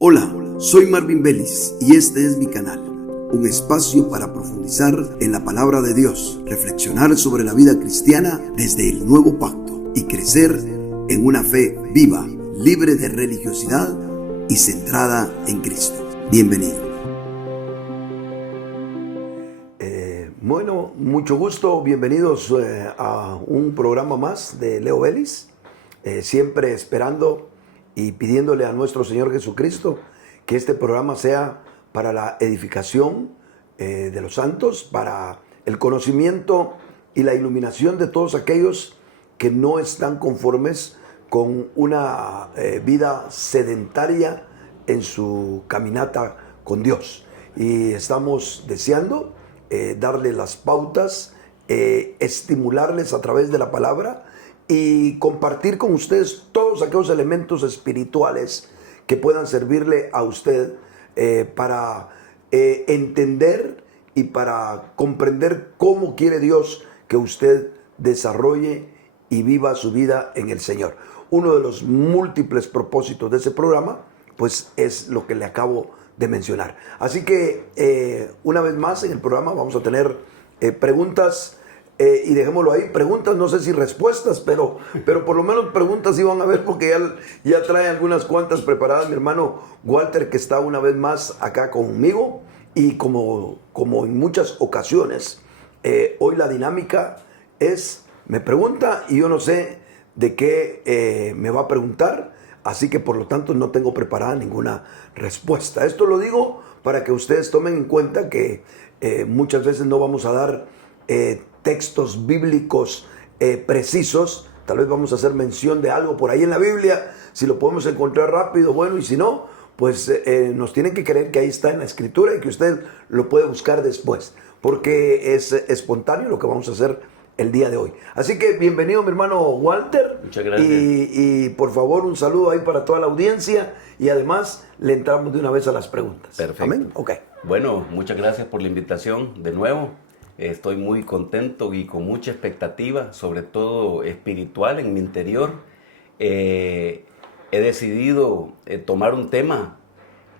Hola, soy Marvin Vélez y este es mi canal, un espacio para profundizar en la palabra de Dios, reflexionar sobre la vida cristiana desde el nuevo pacto y crecer en una fe viva, libre de religiosidad y centrada en Cristo. Bienvenido. Bueno, mucho gusto, bienvenidos a un programa más de Leo Vélez, siempre esperando y pidiéndole a nuestro Señor Jesucristo que este programa sea para la edificación de los santos, para el conocimiento y la iluminación de todos aquellos que no están conformes con una vida sedentaria en su caminata con Dios. Y estamos deseando darle las pautas, estimularles a través de la palabra y compartir con ustedes todos aquellos elementos espirituales que puedan servirle a usted para entender y para comprender cómo quiere Dios que usted desarrolle y viva su vida en el Señor. Uno de los múltiples propósitos de ese programa, pues es lo que le acabo de mencionar. Así que una vez más en el programa vamos a tener preguntas y dejémoslo ahí, preguntas, no sé si respuestas, pero por lo menos preguntas sí van a ver porque ya trae algunas cuantas preparadas mi hermano Walter, que está una vez más acá conmigo. Y como en muchas ocasiones, hoy la dinámica es, me pregunta y yo no sé de qué me va a preguntar, así que por lo tanto no tengo preparada ninguna respuesta. Esto lo digo para que ustedes tomen en cuenta que muchas veces no vamos a dar textos bíblicos precisos. Tal vez vamos a hacer mención de algo por ahí en la Biblia, si lo podemos encontrar rápido, bueno, y si no, pues nos tienen que creer que ahí está en la Escritura y que usted lo puede buscar después, porque es espontáneo lo que vamos a hacer el día de hoy. Así que bienvenido mi hermano Walter. Muchas gracias. Y por favor un saludo ahí para toda la audiencia y además le entramos de una vez a las preguntas. Perfecto. Amén. Ok. Bueno, muchas gracias por la invitación de nuevo. Estoy muy contento y con mucha expectativa, sobre todo espiritual en mi interior. He decidido tomar un tema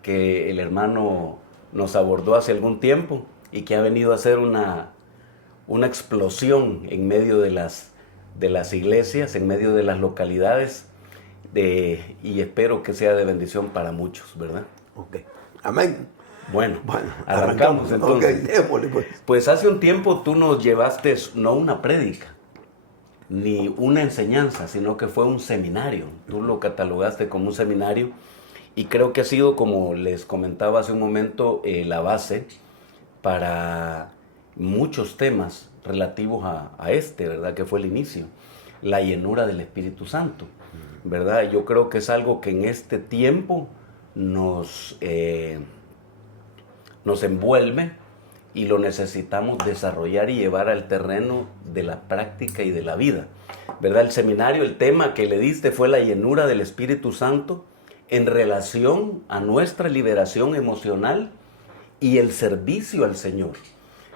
que el hermano nos abordó hace algún tiempo y que ha venido a ser una explosión en medio de las iglesias, en medio de las localidades, y espero que sea de bendición para muchos, ¿verdad? Ok. Amén. Bueno, arrancamos entonces. Ok, démosle pues. Pues hace un tiempo tú nos llevaste no una prédica, ni una enseñanza, sino que fue un seminario. Tú lo catalogaste como un seminario y creo que ha sido, como les comentaba hace un momento, la base para muchos temas relativos a este, ¿verdad? Que fue el inicio, la llenura del Espíritu Santo, ¿verdad? Yo creo que es algo que en este tiempo nos envuelve y lo necesitamos desarrollar y llevar al terreno de la práctica y de la vida, ¿verdad? El seminario, el tema que le diste fue la llenura del Espíritu Santo en relación a nuestra liberación emocional y el servicio al Señor.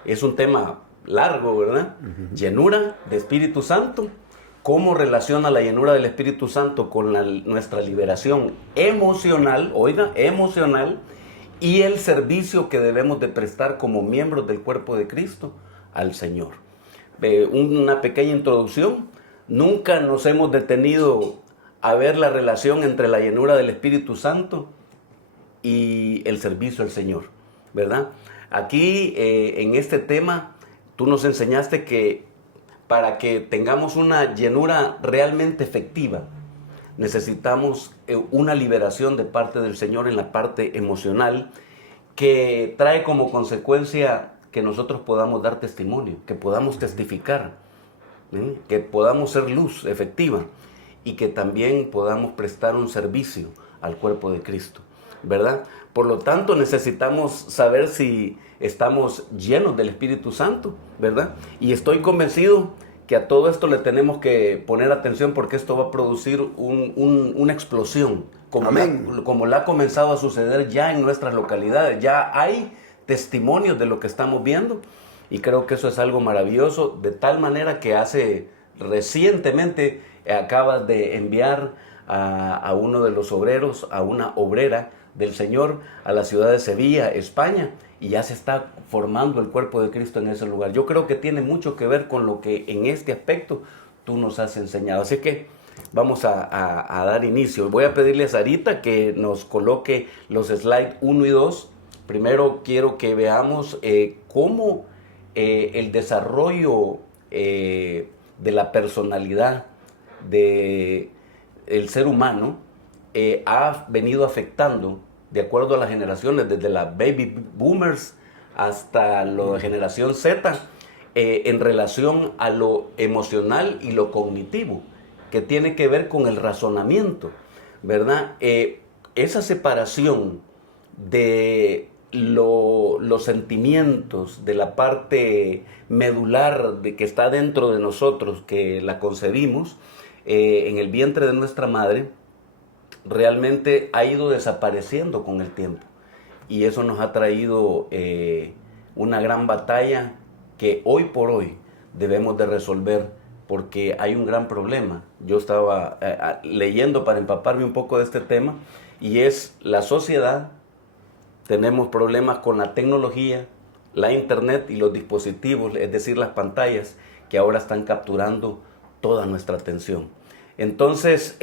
Es un tema largo, ¿verdad? Uh-huh. Llenura de Espíritu Santo. ¿Cómo relaciona la llenura del Espíritu Santo con nuestra liberación emocional? Oiga, emocional. Y el servicio que debemos de prestar como miembros del cuerpo de Cristo al Señor. Una pequeña introducción. Nunca nos hemos detenido a ver la relación entre la llenura del Espíritu Santo y el servicio al Señor, ¿verdad? Aquí en este tema tú nos enseñaste que para que tengamos una llenura realmente efectiva necesitamos una liberación de parte del Señor en la parte emocional, que trae como consecuencia que nosotros podamos dar testimonio, que podamos testificar, que podamos ser luz efectiva y que también podamos prestar un servicio al cuerpo de Cristo, ¿verdad? Por lo tanto, necesitamos saber si estamos llenos del Espíritu Santo, ¿verdad? Y estoy convencido que a todo esto le tenemos que poner atención, porque esto va a producir una explosión, como la ha comenzado a suceder ya en nuestras localidades. Ya hay testimonios de lo que estamos viendo y creo que eso es algo maravilloso, de tal manera que recientemente acabas de enviar a uno de los obreros, a una obrera, del Señor a la ciudad de Sevilla, España, y ya se está formando el cuerpo de Cristo en ese lugar. Yo creo que tiene mucho que ver con lo que en este aspecto tú nos has enseñado. Así que vamos a dar inicio. Voy a pedirle a Sarita que nos coloque los slides 1 y 2. Primero quiero que veamos cómo el desarrollo de la personalidad del ser humano ha venido afectando, de acuerdo a las generaciones, desde las baby boomers hasta la generación Z, en relación a lo emocional y lo cognitivo, que tiene que ver con el razonamiento, ¿verdad? Esa separación de los sentimientos, de la parte medular de que está dentro de nosotros, que la concebimos en el vientre de nuestra madre, realmente ha ido desapareciendo con el tiempo. Y eso nos ha traído una gran batalla que hoy por hoy debemos de resolver, porque hay un gran problema. Yo estaba leyendo para empaparme un poco de este tema, y es la sociedad. Tenemos problemas con la tecnología, la internet y los dispositivos, es decir, las pantallas, que ahora están capturando toda nuestra atención. Entonces,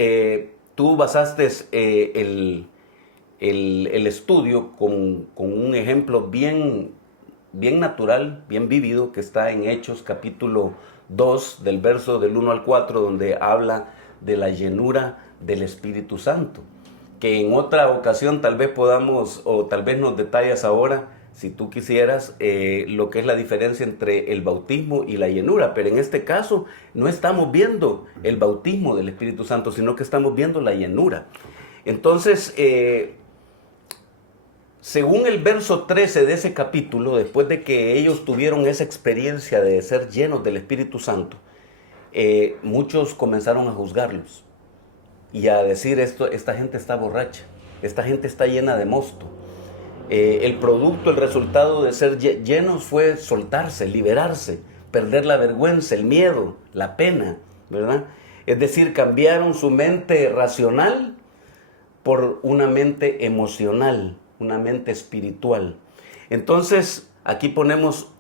tú basaste el estudio con un ejemplo bien natural, bien vívido, que está en Hechos capítulo 2, del verso del 1 al 4, donde habla de la llenura del Espíritu Santo, que en otra ocasión tal vez podamos, o tal vez nos detallas ahora, si tú quisieras, lo que es la diferencia entre el bautismo y la llenura. Pero en este caso no estamos viendo el bautismo del Espíritu Santo, sino que estamos viendo la llenura. Entonces, según el verso 13 de ese capítulo, después de que ellos tuvieron esa experiencia de ser llenos del Espíritu Santo, muchos comenzaron a juzgarlos y a decir, esta gente está borracha, esta gente está llena de mosto. El producto, el resultado de ser llenos fue soltarse, liberarse, perder la vergüenza, el miedo, la pena, ¿verdad? Es decir, cambiaron su mente racional por una mente emocional, una mente espiritual. Entonces, aquí ponemos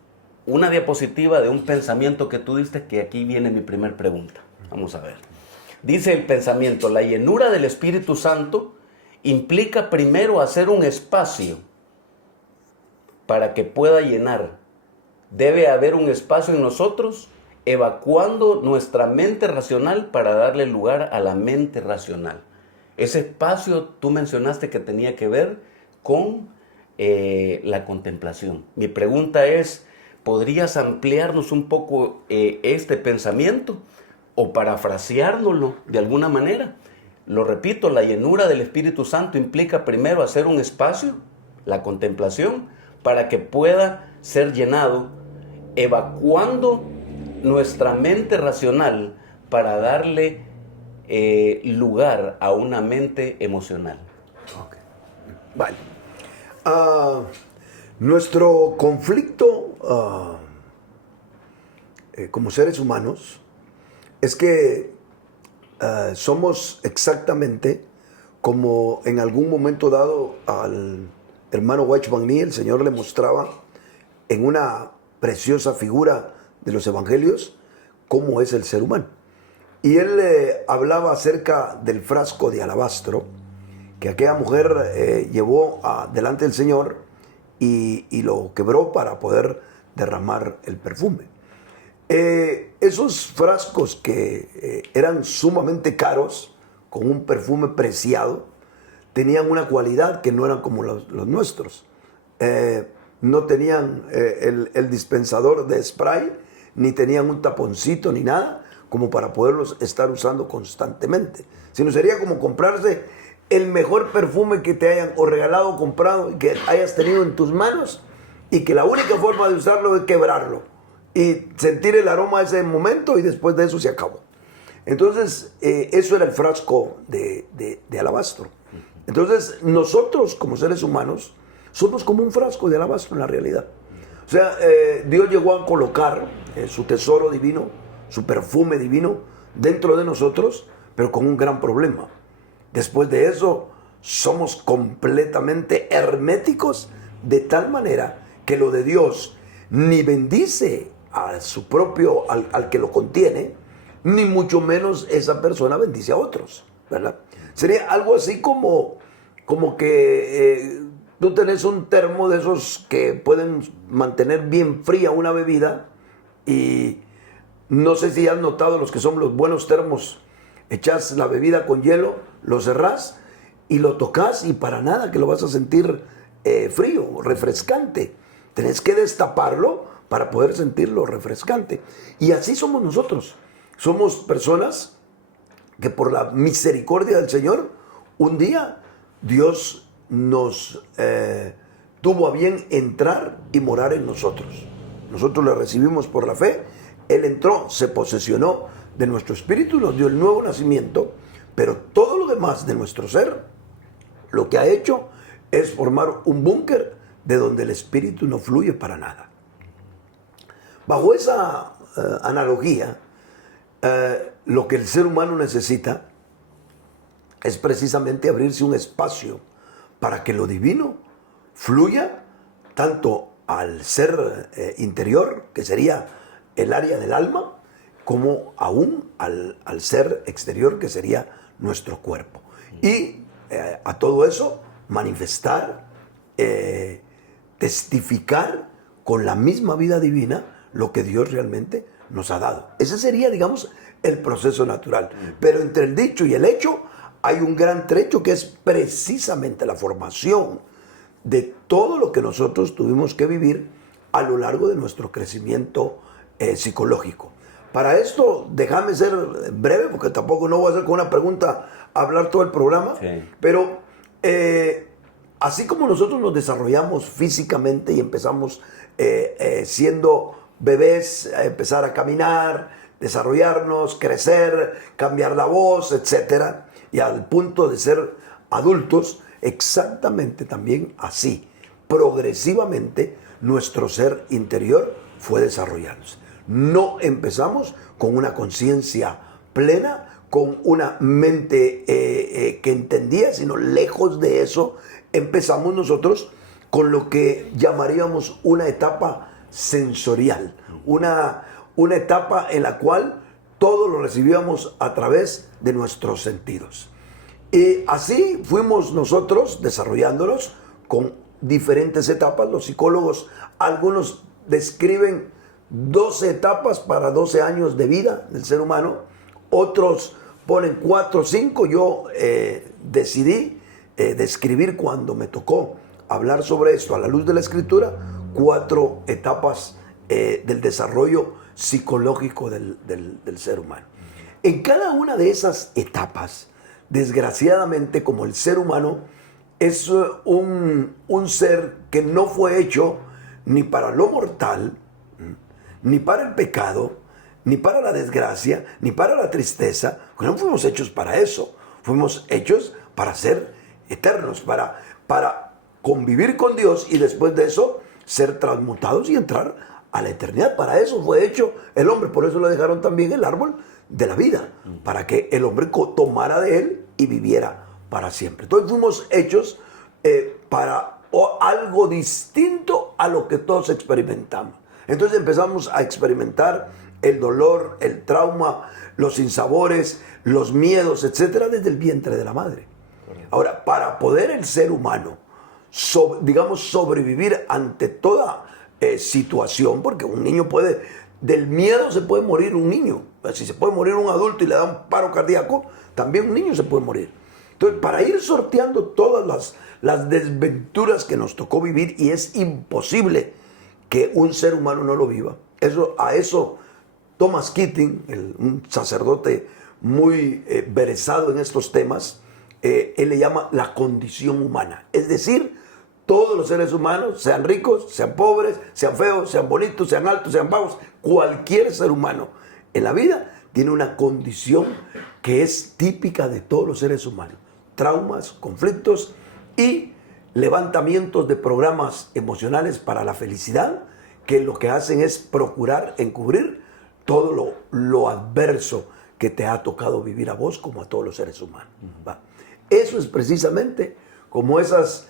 una diapositiva de un pensamiento que tú diste, que aquí viene mi primer pregunta. Vamos a ver. Dice el pensamiento: la llenura del Espíritu Santo implica primero hacer un espacio para que pueda llenar. Debe haber un espacio en nosotros, evacuando nuestra mente racional para darle lugar a la mente racional. Ese espacio tú mencionaste que tenía que ver con la contemplación. Mi pregunta es, ¿podrías ampliarnos un poco este pensamiento o parafraseárnoslo de alguna manera? Lo repito, la llenura del Espíritu Santo implica primero hacer un espacio, la contemplación, para que pueda ser llenado, evacuando nuestra mente racional para darle lugar a una mente emocional. Okay. Vale. Nuestro conflicto como seres humanos es que somos exactamente como en algún momento dado al hermano Watchman Nee, el Señor le mostraba en una preciosa figura de los evangelios cómo es el ser humano. Y él hablaba acerca del frasco de alabastro que aquella mujer llevó delante del Señor y lo quebró para poder derramar el perfume. Esos frascos que eran sumamente caros, con un perfume preciado, tenían una cualidad que no eran como los nuestros. No tenían el dispensador de spray, ni tenían un taponcito, ni nada, como para poderlos estar usando constantemente. Sino sería como comprarse el mejor perfume que te hayan o regalado o comprado, que hayas tenido en tus manos, y que la única forma de usarlo es quebrarlo y sentir el aroma de ese momento, y después de eso se acabó. Entonces, eso era el frasco de alabastro. Entonces, nosotros como seres humanos somos como un frasco de alabastro en la realidad. O sea, Dios llegó a colocar su tesoro divino, su perfume divino dentro de nosotros, pero con un gran problema. Después de eso, somos completamente herméticos, de tal manera que lo de Dios ni bendice a su propio, al que lo contiene, ni mucho menos esa persona bendice a otros, ¿verdad? Sería algo así como que tú tenés un termo de esos que pueden mantener bien fría una bebida, y no sé si has notado los que son los buenos termos, echas la bebida con hielo, lo cerrás y lo tocas y para nada que lo vas a sentir frío, refrescante. Tenés que destaparlo para poder sentirlo refrescante. Y así somos nosotros. Somos personas que por la misericordia del Señor, un día Dios nos tuvo a bien entrar y morar en nosotros. Nosotros le recibimos por la fe. Él entró, se posesionó de nuestro espíritu, nos dio el nuevo nacimiento, pero todo lo demás de nuestro ser, lo que ha hecho es formar un búnker de donde el espíritu no fluye para nada. Bajo esa analogía, lo que el ser humano necesita es precisamente abrirse un espacio para que lo divino fluya tanto al ser interior, que sería el área del alma, como aún al ser exterior, que sería nuestro cuerpo. Y a todo eso manifestar, testificar con la misma vida divina lo que Dios realmente nos ha dado. Ese sería, digamos, el proceso natural. Pero entre el dicho y el hecho hay un gran trecho que es precisamente la formación de todo lo que nosotros tuvimos que vivir a lo largo de nuestro crecimiento psicológico. Para esto, déjame ser breve, porque tampoco no voy a hacer con una pregunta hablar todo el programa, sí. Pero así como nosotros nos desarrollamos físicamente y empezamos siendo bebés, a empezar a caminar, desarrollarnos, crecer, cambiar la voz, etcétera, y al punto de ser adultos, exactamente también así, progresivamente, nuestro ser interior fue desarrollándose. No empezamos con una conciencia plena, con una mente que entendía, sino lejos de eso, empezamos nosotros con lo que llamaríamos una etapa sensorial, una etapa en la cual todo lo recibíamos a través de nuestros sentidos. Y así fuimos nosotros desarrollándonos con diferentes etapas. Los psicólogos, algunos describen 12 etapas para 12 años de vida del ser humano, otros ponen 4 o 5. Yo decidí describir, cuando me tocó hablar sobre esto a la luz de la Escritura, 4 etapas del desarrollo psicológico del ser humano. En cada una de esas etapas, desgraciadamente, como el ser humano es un ser que no fue hecho ni para lo mortal, ni para el pecado, ni para la desgracia, ni para la tristeza, no fuimos hechos para eso. Fuimos hechos para ser eternos, para convivir con Dios y después de eso ser transmutados y entrar a la eternidad. Para eso fue hecho el hombre. Por eso le dejaron también el árbol de la vida, para que el hombre tomara de él y viviera para siempre. Entonces fuimos hechos para algo distinto a lo que todos experimentamos. Entonces empezamos a experimentar el dolor, el trauma, los sinsabores, los miedos, etcétera, desde el vientre de la madre. Ahora, para poder el ser humano, sobrevivir ante toda situación, porque un niño del miedo se puede morir un niño. Si se puede morir un adulto y le da un paro cardíaco, también un niño se puede morir. Entonces, para ir sorteando todas las desventuras que nos tocó vivir, y es imposible que un ser humano no lo viva. A eso Thomas Keating, un sacerdote muy versado en estos temas, él le llama la condición humana. Es decir, todos los seres humanos, sean ricos, sean pobres, sean feos, sean bonitos, sean altos, sean bajos, cualquier ser humano en la vida tiene una condición que es típica de todos los seres humanos. Traumas, conflictos y levantamientos de programas emocionales para la felicidad, que lo que hacen es procurar encubrir todo lo adverso que te ha tocado vivir a vos como a todos los seres humanos. Eso es precisamente como esas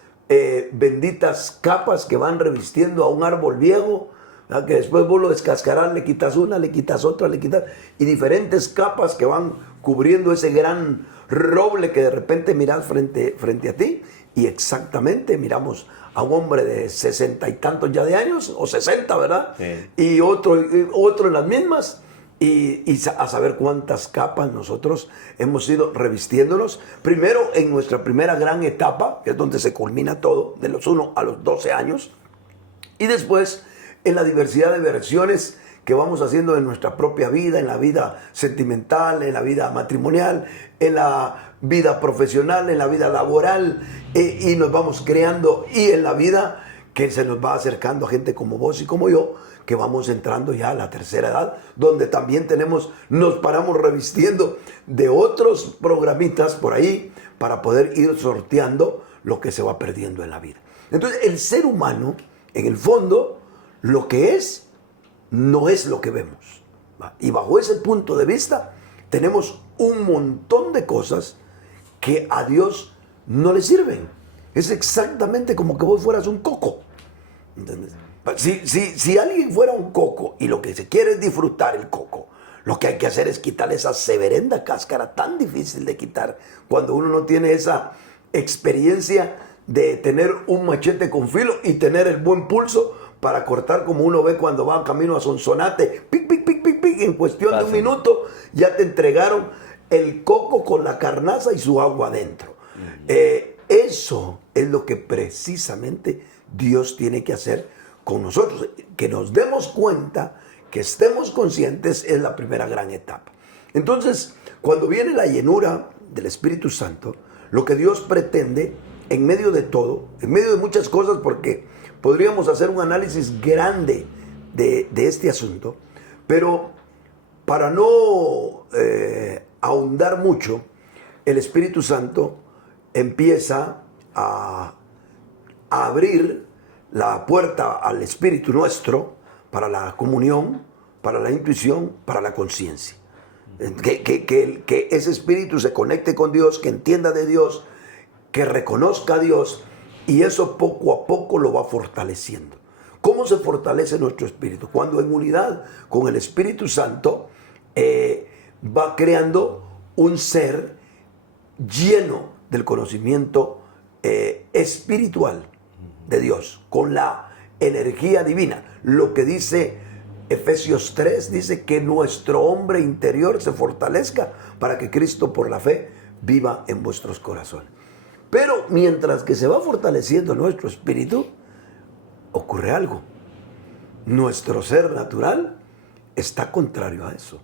benditas capas que van revistiendo a un árbol viejo, ¿verdad? Que después vos lo descascarás, le quitas una, le quitas otra, le quitas, y diferentes capas que van cubriendo ese gran roble que de repente miras frente a ti. Y exactamente miramos a un hombre de 60 y tantos ya de años, o 60, ¿verdad? Sí. Y otro en las mismas. Y a saber cuántas capas nosotros hemos ido revistiéndonos. Primero en nuestra primera gran etapa, que es donde se culmina todo, de los 1 a los 12 años. Y después en la diversidad de versiones que vamos haciendo en nuestra propia vida, en la vida sentimental, en la vida matrimonial, en la vida profesional, en la vida laboral, y nos vamos creando, y en la vida que se nos va acercando a gente como vos y como yo, que vamos entrando ya a la tercera edad, donde también nos paramos revistiendo de otros programitas por ahí para poder ir sorteando lo que se va perdiendo en la vida. Entonces, el ser humano, en el fondo, lo que es, no es lo que vemos, ¿va? Y bajo ese punto de vista, tenemos un montón de cosas que a Dios no le sirven. Es exactamente como que vos fueras un coco, ¿entendés? Si alguien fuera un coco y lo que se quiere es disfrutar el coco, lo que hay que hacer es quitarle esa severenda cáscara tan difícil de quitar cuando uno no tiene esa experiencia de tener un machete con filo y tener el buen pulso para cortar, como uno ve cuando va camino a Sonsonate, pic, pic, pic, pic, pic, en cuestión de un minuto ya te entregaron el coco con la carnaza y su agua adentro. Eso es lo que precisamente Dios tiene que hacer con nosotros, que nos demos cuenta, que estemos conscientes, es la primera gran etapa. Entonces, cuando viene la llenura del Espíritu Santo, lo que Dios pretende, en medio de todo, en medio de muchas cosas, porque podríamos hacer un análisis grande de este asunto, pero para no ahondar mucho, el Espíritu Santo empieza a abrir la puerta al Espíritu nuestro para la comunión, para la intuición, para la conciencia. Que ese Espíritu se conecte con Dios, que entienda de Dios, que reconozca a Dios, y eso poco a poco lo va fortaleciendo. ¿Cómo se fortalece nuestro espíritu? Cuando en unidad con el Espíritu Santo va creando un ser lleno del conocimiento espiritual de Dios, con la energía divina. Lo que dice Efesios 3, dice que nuestro hombre interior se fortalezca para que Cristo por la fe viva en vuestros corazones. Pero mientras que se va fortaleciendo nuestro espíritu, ocurre algo. Nuestro ser natural está contrario a eso.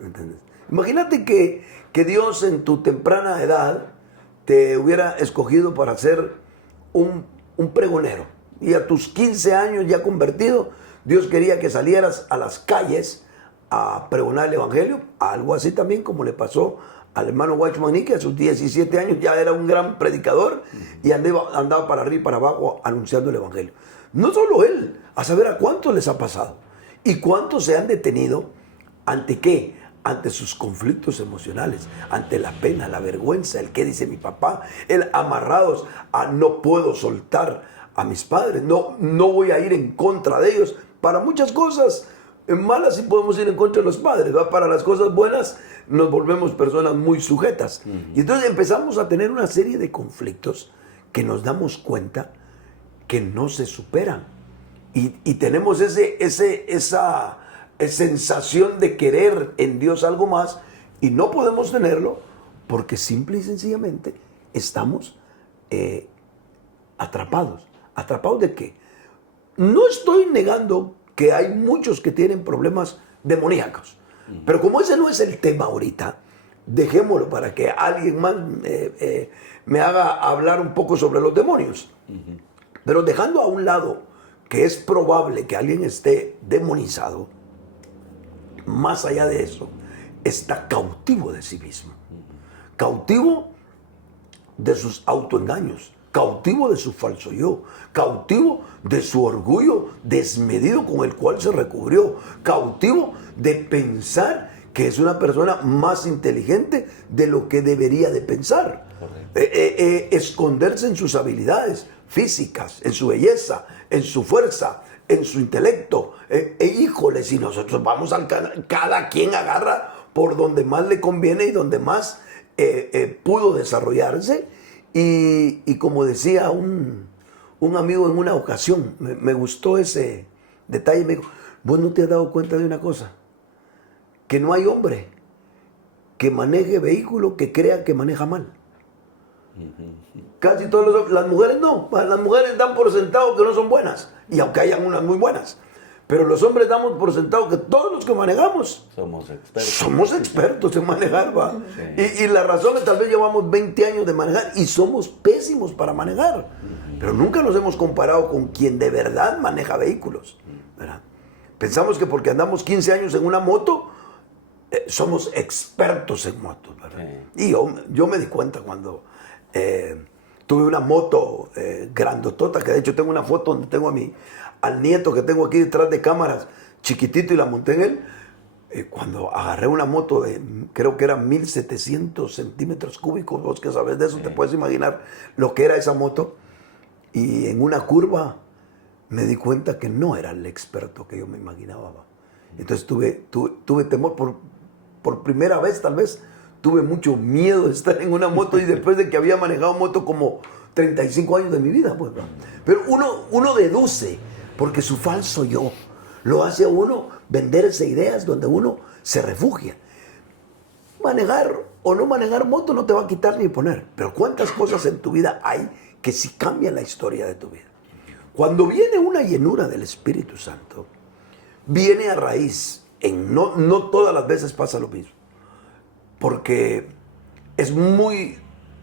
¿Entiendes? Imagínate que Dios en tu temprana edad te hubiera escogido para ser un pregonero. Y a tus 15 años ya convertido, Dios quería que salieras a las calles a pregonar el Evangelio. Algo así también como le pasó al hermano Watchman, que a sus 17 años ya era un gran predicador y andaba para arriba y para abajo anunciando el Evangelio. No solo él, a saber a cuántos les ha pasado y cuántos se han detenido ante qué, ante sus conflictos emocionales, ante la pena, la vergüenza, el qué dice mi papá, el amarrados a no puedo soltar a mis padres, no voy a ir en contra de ellos. Para muchas cosas malas sí podemos ir en contra de los padres, ¿verdad? Para las cosas buenas nos volvemos personas muy sujetas. Y entonces empezamos a tener una serie de conflictos que nos damos cuenta que no se superan. Y tenemos esa sensación de querer en Dios algo más y no podemos tenerlo porque simple y sencillamente estamos atrapados. ¿Atrapados de qué? No estoy negando que hay muchos que tienen problemas demoníacos, pero como ese no es el tema ahorita, dejémoslo para que alguien más me haga hablar un poco sobre los demonios. Pero dejando a un lado que es probable que alguien esté demonizado, más allá de eso, está cautivo de sí mismo, cautivo de sus autoengaños, cautivo de su falso yo, cautivo de su orgullo desmedido con el cual se recubrió, cautivo de pensar que es una persona más inteligente de lo que debería de pensar. esconderse en sus habilidades físicas, en su belleza, en su fuerza, en su intelecto. Híjole, si nosotros vamos cada quien agarra por donde más le conviene y donde más pudo desarrollarse. Y como decía un amigo en una ocasión, me gustó ese detalle, me dijo, ¿vos no te has dado cuenta de una cosa? Que no hay hombre que maneje vehículo que crea que maneja mal. Casi todos las mujeres no. Las mujeres dan por sentado que no son buenas. Y aunque hayan unas muy buenas. Pero los hombres damos por sentado que todos los que manejamos somos expertos en manejar, ¿va? Sí. Y la razón es que tal vez llevamos 20 años de manejar y somos pésimos para manejar. Pero nunca nos hemos comparado con quien de verdad maneja vehículos, ¿verdad? Pensamos que porque andamos 15 años en una moto, somos expertos en motos, ¿verdad? Sí. Y yo me di cuenta cuando tuve una moto grandotota, que de hecho tengo una foto donde tengo al nieto que tengo aquí detrás de cámaras, chiquitito, y la monté en él. Cuando agarré una moto de, creo que eran 1700 centímetros cúbicos, vos que sabes de eso, te puedes imaginar lo que era esa moto. Y en una curva me di cuenta que no era el experto que yo me imaginaba. Entonces tuve temor por primera vez, tal vez. Tuve mucho miedo de estar en una moto y después de que había manejado moto como 35 años de mi vida. Pues, ¿no? Pero uno deduce, porque su falso yo lo hace a uno venderse ideas donde uno se refugia. Manejar o no manejar moto no te va a quitar ni poner. Pero ¿cuántas cosas en tu vida hay que sí cambian la historia de tu vida? Cuando viene una llenura del Espíritu Santo, viene a raíz, no todas las veces pasa lo mismo, porque es muy,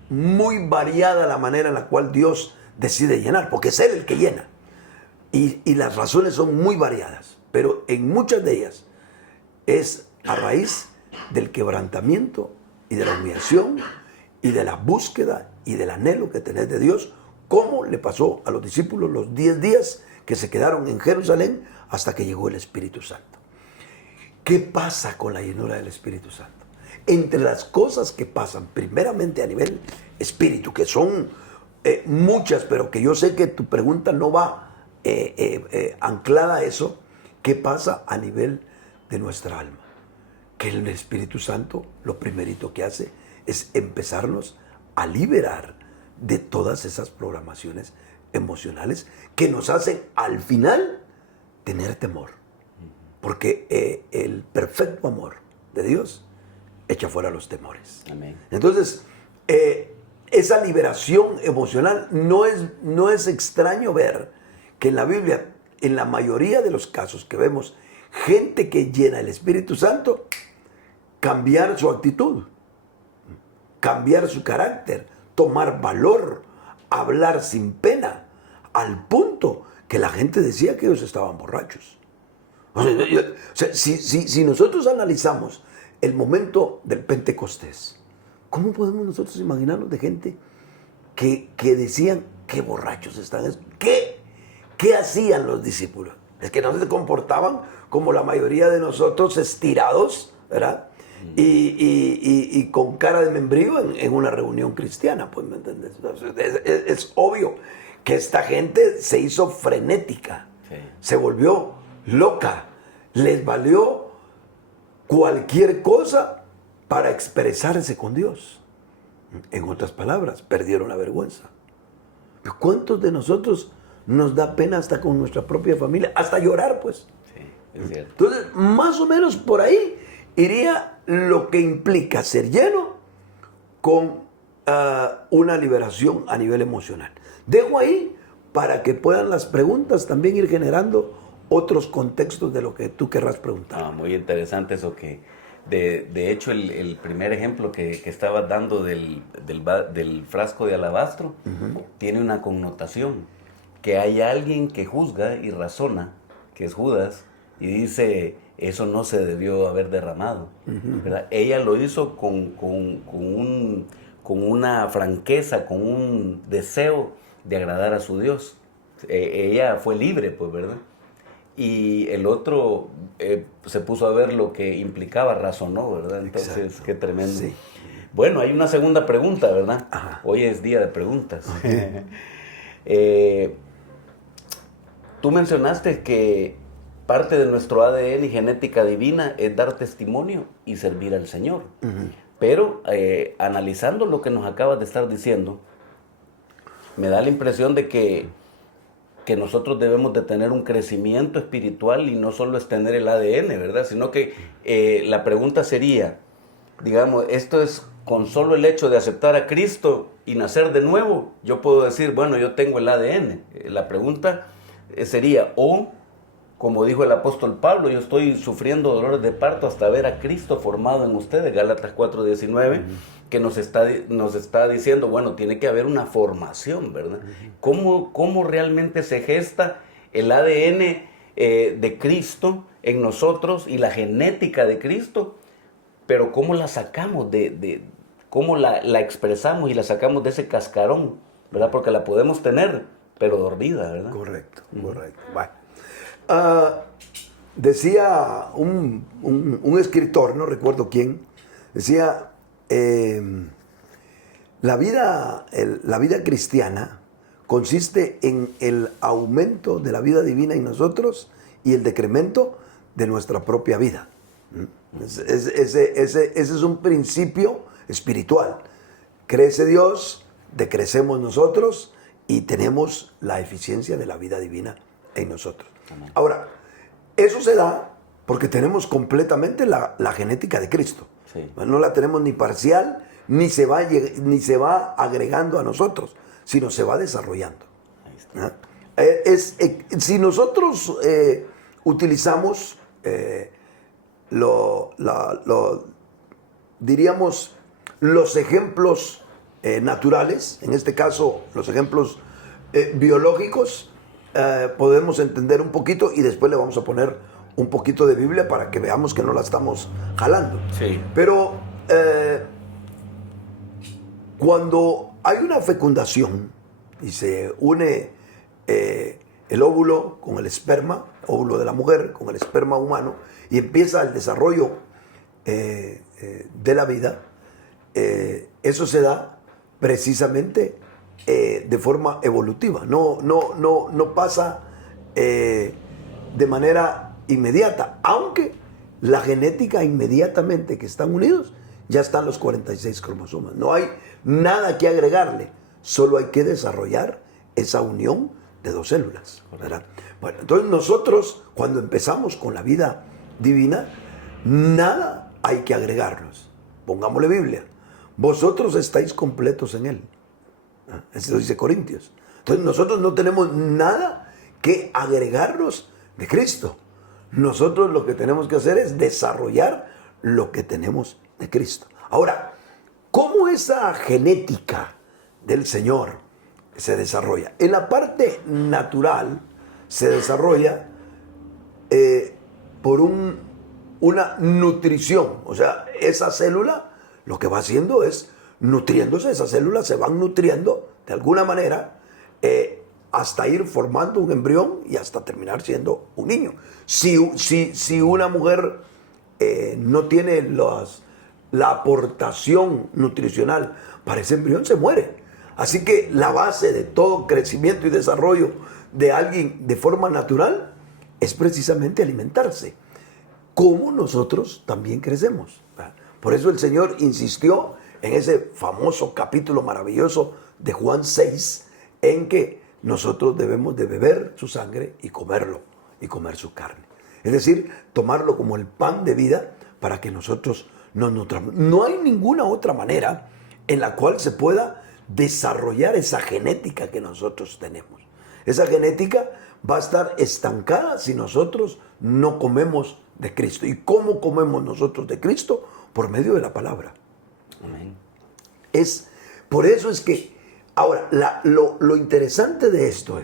muy variada la manera en la cual Dios decide llenar, porque es Él el que llena. Y las razones son muy variadas, pero en muchas de ellas es a raíz del quebrantamiento y de la humillación y de la búsqueda y del anhelo que tenés de Dios, como le pasó a los discípulos los 10 días que se quedaron en Jerusalén hasta que llegó el Espíritu Santo. ¿Qué pasa con la llenura del Espíritu Santo? Entre las cosas que pasan, primeramente a nivel espíritu, que son muchas, pero que yo sé que tu pregunta no va anclada a eso, ¿qué pasa a nivel de nuestra alma? Que el Espíritu Santo lo primerito que hace es empezarnos a liberar de todas esas programaciones emocionales que nos hacen al final tener temor. Porque el perfecto amor de Dios echa fuera los temores. Amén. Entonces, esa liberación emocional no es extraño ver que en la Biblia, en la mayoría de los casos que vemos, gente que llena el Espíritu Santo, cambiar su actitud, cambiar su carácter, tomar valor, hablar sin pena, al punto que la gente decía que ellos estaban borrachos. O sea, si nosotros analizamos el momento del Pentecostés, ¿cómo podemos nosotros imaginarnos de gente que decían qué borrachos están? ¿Qué hacían los discípulos? Es que no se comportaban como la mayoría de nosotros, estirados, ¿verdad? Y con cara de membrillo en una reunión cristiana, pues, ¿me entiendes? Es obvio que esta gente se hizo frenética, sí. Se volvió loca, les valió cualquier cosa para expresarse con Dios. En otras palabras, perdieron la vergüenza. ¿Cuántos de nosotros nos da pena hasta con nuestra propia familia? Hasta llorar, pues. Sí, es cierto. Entonces, más o menos por ahí iría lo que implica ser lleno con una liberación a nivel emocional. Dejo ahí para que puedan las preguntas también ir generando otros contextos de lo que tú querrás preguntar. Muy interesante eso que, de hecho, el primer ejemplo que estabas dando del frasco de alabastro, tiene una connotación, que hay alguien que juzga y razona, que es Judas, y dice, eso no se debió haber derramado, ¿verdad? Ella lo hizo con una franqueza, con un deseo de agradar a su Dios. Ella fue libre, pues, ¿verdad? Y el otro se puso a ver lo que implicaba, razonó, ¿verdad? Entonces, exacto. Qué tremendo. Sí. Bueno, hay una segunda pregunta, ¿verdad? Ajá. Hoy es día de preguntas. Okay. Tú mencionaste que parte de nuestro ADN y genética divina es dar testimonio y servir al Señor. Uh-huh. Pero analizando lo que nos acabas de estar diciendo, me da la impresión de que nosotros debemos de tener un crecimiento espiritual y no solo es tener el ADN, ¿verdad? Sino que la pregunta sería, digamos, esto es con solo el hecho de aceptar a Cristo y nacer de nuevo, yo puedo decir, bueno, yo tengo el ADN. La pregunta sería, o como dijo el apóstol Pablo, yo estoy sufriendo dolores de parto hasta ver a Cristo formado en ustedes, Gálatas 4:19, que nos está diciendo, bueno, tiene que haber una formación, ¿verdad? ¿Cómo realmente se gesta el ADN de Cristo en nosotros y la genética de Cristo? Pero ¿cómo la sacamos cómo la expresamos y la sacamos de ese cascarón, ¿verdad? Porque la podemos tener, pero dormida, ¿verdad? Correcto, correcto. Bueno. Decía un escritor, no recuerdo quién, decía, la vida cristiana consiste en el aumento de la vida divina en nosotros y el decremento de nuestra propia vida. Ese es un principio espiritual. Crece Dios, decrecemos nosotros y tenemos la eficiencia de la vida divina en nosotros. Amén. Ahora, eso se da porque tenemos completamente la genética de Cristo. Sí. No la tenemos ni parcial, ni se va agregando a nosotros, sino se va desarrollando. Si nosotros utilizamos diríamos los ejemplos naturales, en este caso los ejemplos biológicos, podemos entender un poquito y después le vamos a poner un poquito de Biblia para que veamos que no la estamos jalando. Sí. Pero cuando hay una fecundación y se une el óvulo con el esperma, óvulo de la mujer con el esperma humano, y empieza el desarrollo de la vida, eso se da precisamente de forma evolutiva, no pasa de manera inmediata, aunque la genética inmediatamente que están unidos, ya están los 46 cromosomas. No hay nada que agregarle, solo hay que desarrollar esa unión de dos células, ¿verdad? Bueno, entonces nosotros cuando empezamos con la vida divina, nada hay que agregarnos. Pongámosle Biblia. Vosotros estáis completos en Él. Eso dice Corintios. Entonces nosotros no tenemos nada que agregarnos de Cristo. Nosotros lo que tenemos que hacer es desarrollar lo que tenemos de Cristo. Ahora, ¿cómo esa genética del Señor se desarrolla? En la parte natural se desarrolla por una nutrición. O sea, esa célula lo que va haciendo es nutriéndose, esas células se van nutriendo de alguna manera hasta ir formando un embrión y hasta terminar siendo un niño. Si una mujer no tiene la aportación nutricional para ese embrión, se muere. Así que la base de todo crecimiento y desarrollo de alguien de forma natural es precisamente alimentarse, como nosotros también crecemos. Por eso el Señor insistió en ese famoso capítulo maravilloso de Juan 6, en que nosotros debemos de beber su sangre y comerlo, y comer su carne. Es decir, tomarlo como el pan de vida para que nosotros nos nutramos. No hay ninguna otra manera en la cual se pueda desarrollar esa genética que nosotros tenemos. Esa genética va a estar estancada si nosotros no comemos de Cristo. ¿Y cómo comemos nosotros de Cristo? Por medio de la palabra. Amén. Por eso es que, ahora, lo interesante de esto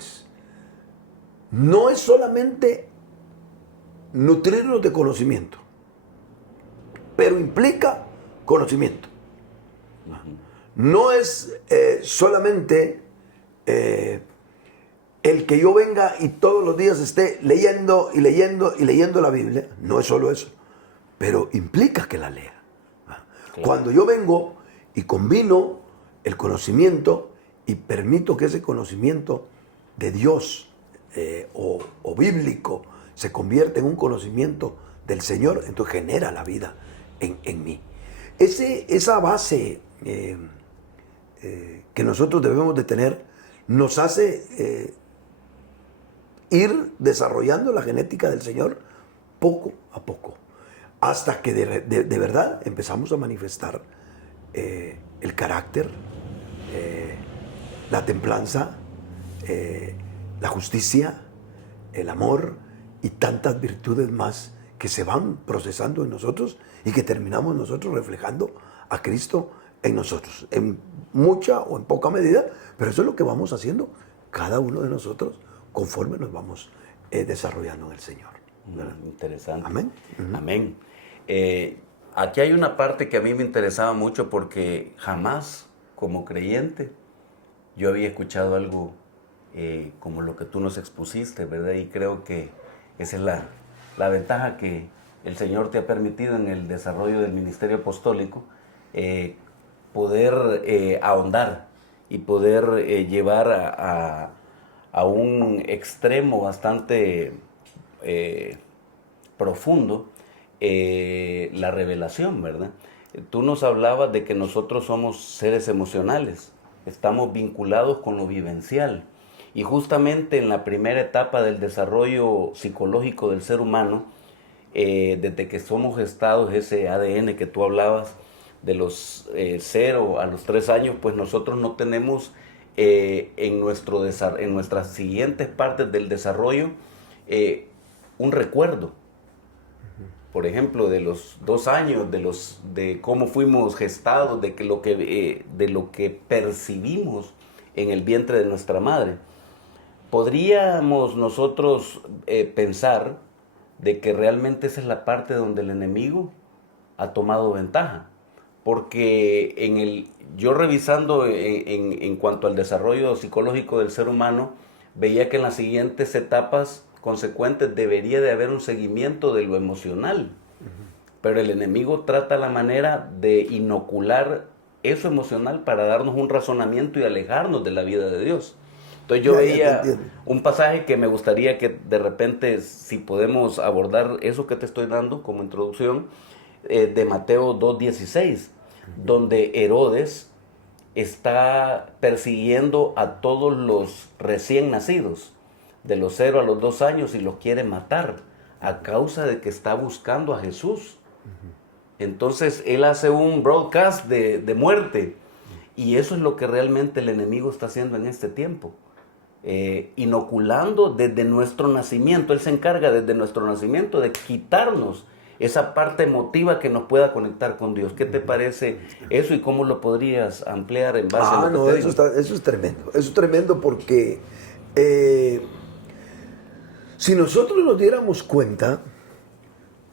no es solamente nutrirnos de conocimiento, pero implica conocimiento. No es solamente el que yo venga y todos los días esté leyendo y leyendo y leyendo la Biblia. No es solo eso, pero implica que la lea. Claro. Cuando yo vengo y combino el conocimiento y permito que ese conocimiento de Dios o bíblico se convierta en un conocimiento del Señor, entonces genera la vida en mí. Esa base que nosotros debemos de tener nos hace ir desarrollando la genética del Señor poco a poco, hasta que de verdad empezamos a manifestar el carácter, la templanza, la justicia, el amor y tantas virtudes más que se van procesando en nosotros y que terminamos nosotros reflejando a Cristo en nosotros, en mucha o en poca medida, pero eso es lo que vamos haciendo cada uno de nosotros conforme nos vamos desarrollando en el Señor. Interesante. Amén. Amén. Aquí hay una parte que a mí me interesaba mucho porque jamás, como creyente, yo había escuchado algo como lo que tú nos expusiste, ¿verdad? Y creo que esa es la ventaja que el Señor te ha permitido en el desarrollo del ministerio apostólico, poder ahondar y poder llevar a un extremo bastante profundo la revelación, ¿verdad? Tú nos hablabas de que nosotros somos seres emocionales, estamos vinculados con lo vivencial. Y justamente en la primera etapa del desarrollo psicológico del ser humano, desde que somos gestados, ese ADN que tú hablabas, de los 0 a los 3 años, pues nosotros no tenemos en nuestras siguientes partes del desarrollo un recuerdo. Por ejemplo, de los 2 años, de cómo fuimos gestados, de lo que percibimos en el vientre de nuestra madre. Podríamos nosotros pensar de que realmente esa es la parte donde el enemigo ha tomado ventaja. Porque yo revisando en cuanto al desarrollo psicológico del ser humano, veía que en las siguientes etapas consecuentes debería de haber un seguimiento de lo emocional. Pero el enemigo trata la manera de inocular eso emocional para darnos un razonamiento y alejarnos de la vida de Dios. Entonces yo veía un pasaje que me gustaría que de repente, si podemos abordar eso que te estoy dando como introducción, de Mateo 2:16, donde Herodes está persiguiendo a todos los recién nacidos, de los 0 a los 2 años, y los quiere matar a causa de que está buscando a Jesús. Entonces él hace un broadcast de muerte, y eso es lo que realmente el enemigo está haciendo en este tiempo. Inoculando desde nuestro nacimiento. Él se encarga desde nuestro nacimiento de quitarnos esa parte emotiva que nos pueda conectar con Dios. ¿Qué te parece eso y cómo lo podrías ampliar en base a lo que te digo? Eso es tremendo. Eso es tremendo porque si nosotros nos diéramos cuenta,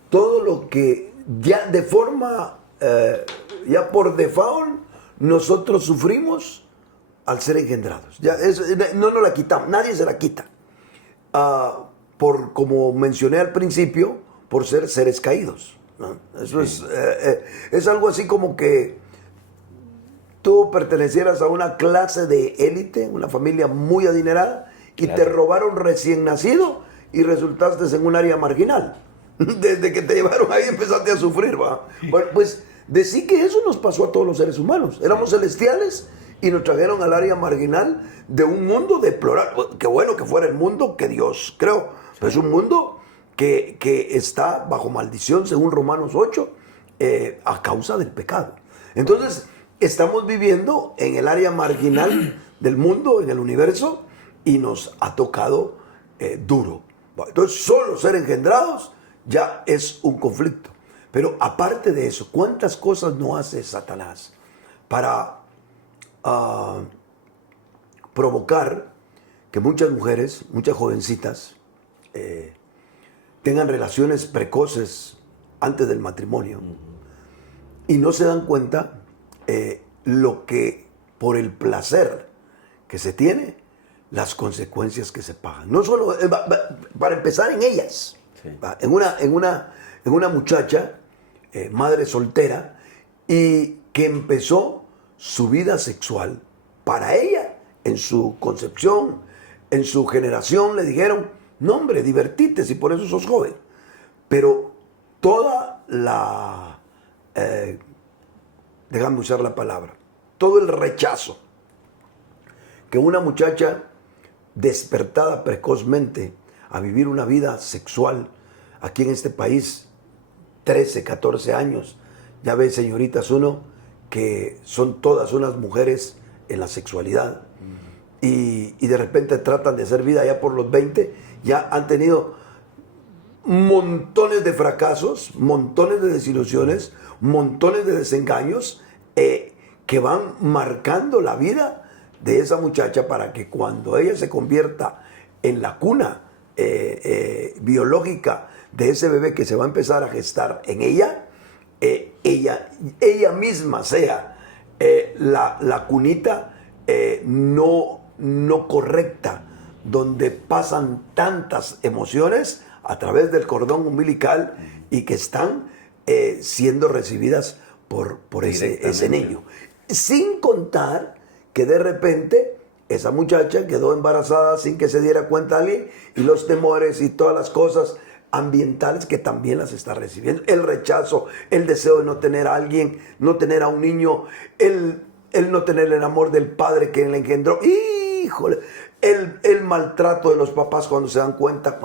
todo lo que ya de forma, ya por default, nosotros sufrimos al ser engendrados. Ya no nos la quitamos, nadie se la quita. Como mencioné al principio, por ser seres caídos, ¿no? Eso sí. Es algo así como que tú pertenecieras a una clase de élite, una familia muy adinerada, y claro, te robaron recién nacido y resultaste en un área marginal. Desde que te llevaron ahí empezaste a sufrir, ¿va? Bueno, pues decí que eso nos pasó a todos los seres humanos. Éramos celestiales y nos trajeron al área marginal de un mundo deplorable. Qué bueno que fuera el mundo que Dios creó, pero es un mundo que está bajo maldición, según Romanos 8, a causa del pecado. Entonces, estamos viviendo en el área marginal del mundo, en el universo, y nos ha tocado duro. Entonces, solo ser engendrados ya es un conflicto. Pero aparte de eso, ¿cuántas cosas no hace Satanás para provocar que muchas mujeres, muchas jovencitas, tengan relaciones precoces antes del matrimonio y no se dan cuenta lo que por el placer que se tiene, las consecuencias que se pagan? No solo, para empezar, en ellas, sí, en una muchacha, madre soltera, y que empezó su vida sexual. Para ella, en su concepción, en su generación, le dijeron, no hombre, divertite si por eso sos joven. Pero toda la, déjame usar la palabra, todo el rechazo que una muchacha despertada precozmente a vivir una vida sexual aquí en este país, 13, 14 años, ya ve, señoritas, uno que son todas unas mujeres en la sexualidad y de repente tratan de hacer vida ya por los 20, ya han tenido montones de fracasos, montones de desilusiones, montones de desengaños que van marcando la vida de esa muchacha para que cuando ella se convierta en la cuna biológica de ese bebé que se va a empezar a gestar en ella, ella misma sea la cunita no correcta, donde pasan tantas emociones a través del cordón umbilical y que están siendo recibidas por ese niño. Sin contar que de repente esa muchacha quedó embarazada sin que se diera cuenta alguien, y los temores y todas las cosas ambientales que también las está recibiendo. El rechazo, el deseo de no tener a alguien, no tener a un niño, el no tener el amor del padre que le engendró. ¡Híjole! El maltrato de los papás cuando se dan cuenta.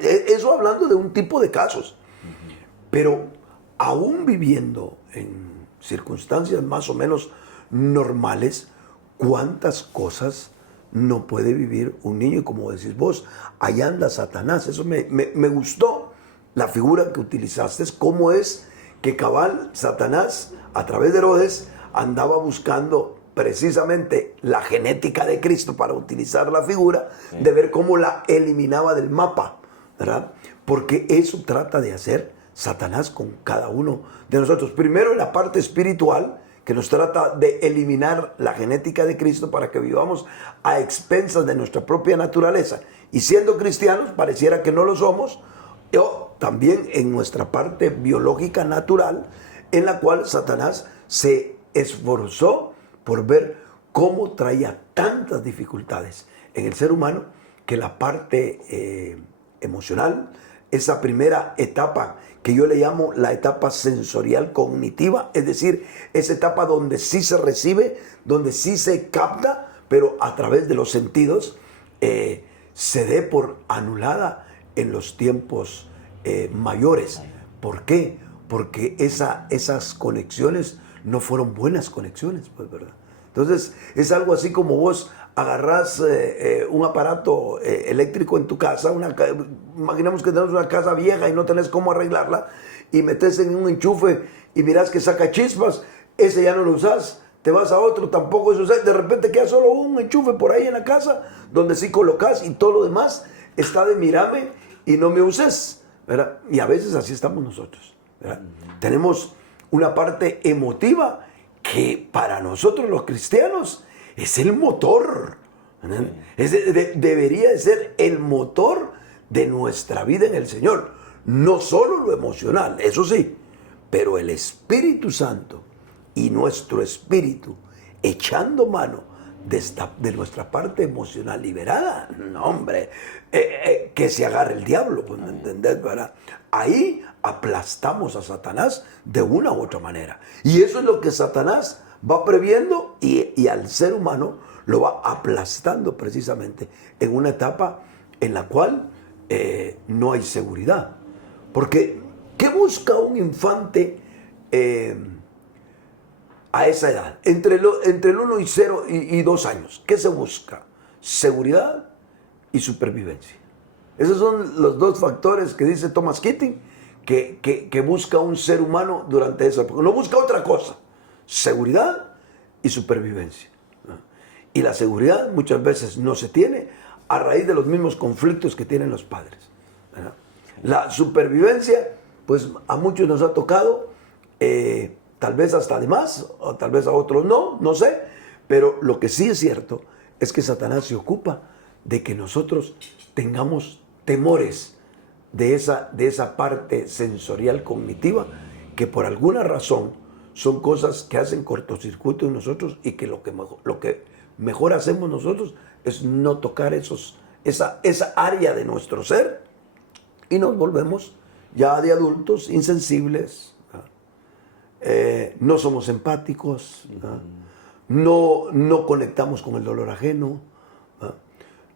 Eso hablando de un tipo de casos. Pero aún viviendo en circunstancias más o menos normales, ¿cuántas cosas no puede vivir un niño? Y como decís vos, ahí anda Satanás. Eso me gustó la figura que utilizaste. Cómo es que cabal Satanás, a través de Herodes, andaba buscando precisamente la genética de Cristo para utilizar la figura, de ver cómo la eliminaba del mapa, ¿verdad? Porque eso trata de hacer Satanás con cada uno de nosotros. Primero en la parte espiritual, que nos trata de eliminar la genética de Cristo para que vivamos a expensas de nuestra propia naturaleza. Y siendo cristianos, pareciera que no lo somos, o también en nuestra parte biológica natural, en la cual Satanás se esforzó por ver cómo traía tantas dificultades en el ser humano, que la parte emocional, esa primera etapa que yo le llamo la etapa sensorial cognitiva, es decir, esa etapa donde sí se recibe, donde sí se capta, pero a través de los sentidos, se dé por anulada en los tiempos mayores. ¿Por qué? Porque esas conexiones no fueron buenas conexiones, pues, ¿verdad? Entonces, es algo así como vos agarrás un aparato eléctrico en tu casa, imaginemos que tenés una casa vieja y no tenés cómo arreglarla, y metes en un enchufe y mirás que saca chispas, ese ya no lo usás, te vas a otro, tampoco eso usás, de repente queda solo un enchufe por ahí en la casa, donde sí colocás, y todo lo demás está de mírame y no me uses, ¿verdad? Y a veces así estamos nosotros, ¿verdad? Tenemos una parte emotiva que para nosotros los cristianos es el motor. Debería de ser el motor de nuestra vida en el Señor. No solo lo emocional, eso sí, pero el Espíritu Santo y nuestro espíritu echando mano de nuestra parte emocional liberada. No, hombre, que se agarre el diablo, pues, ¿me entendés? ¿Verdad? Ahí aplastamos a Satanás de una u otra manera. Y eso es lo que Satanás va previendo y al ser humano lo va aplastando precisamente en una etapa en la cual no hay seguridad. Porque, ¿qué busca un infante a esa edad? Entre el 1 y 0 y 2 años. ¿Qué se busca? Seguridad y supervivencia. Esos son los dos factores que dice Thomas Keating que busca un ser humano durante esa época. No busca otra cosa. Seguridad y supervivencia. Y la seguridad muchas veces no se tiene a raíz de los mismos conflictos que tienen los padres. La supervivencia, pues a muchos nos ha tocado, tal vez hasta de más, o tal vez a otros no sé, pero lo que sí es cierto es que Satanás se ocupa de que nosotros tengamos temores de esa parte sensorial cognitiva que por alguna razón son cosas que hacen cortocircuito en nosotros y que lo que mejor hacemos nosotros es no tocar esa área de nuestro ser y nos volvemos ya de adultos insensibles, no somos empáticos, no conectamos con el dolor ajeno,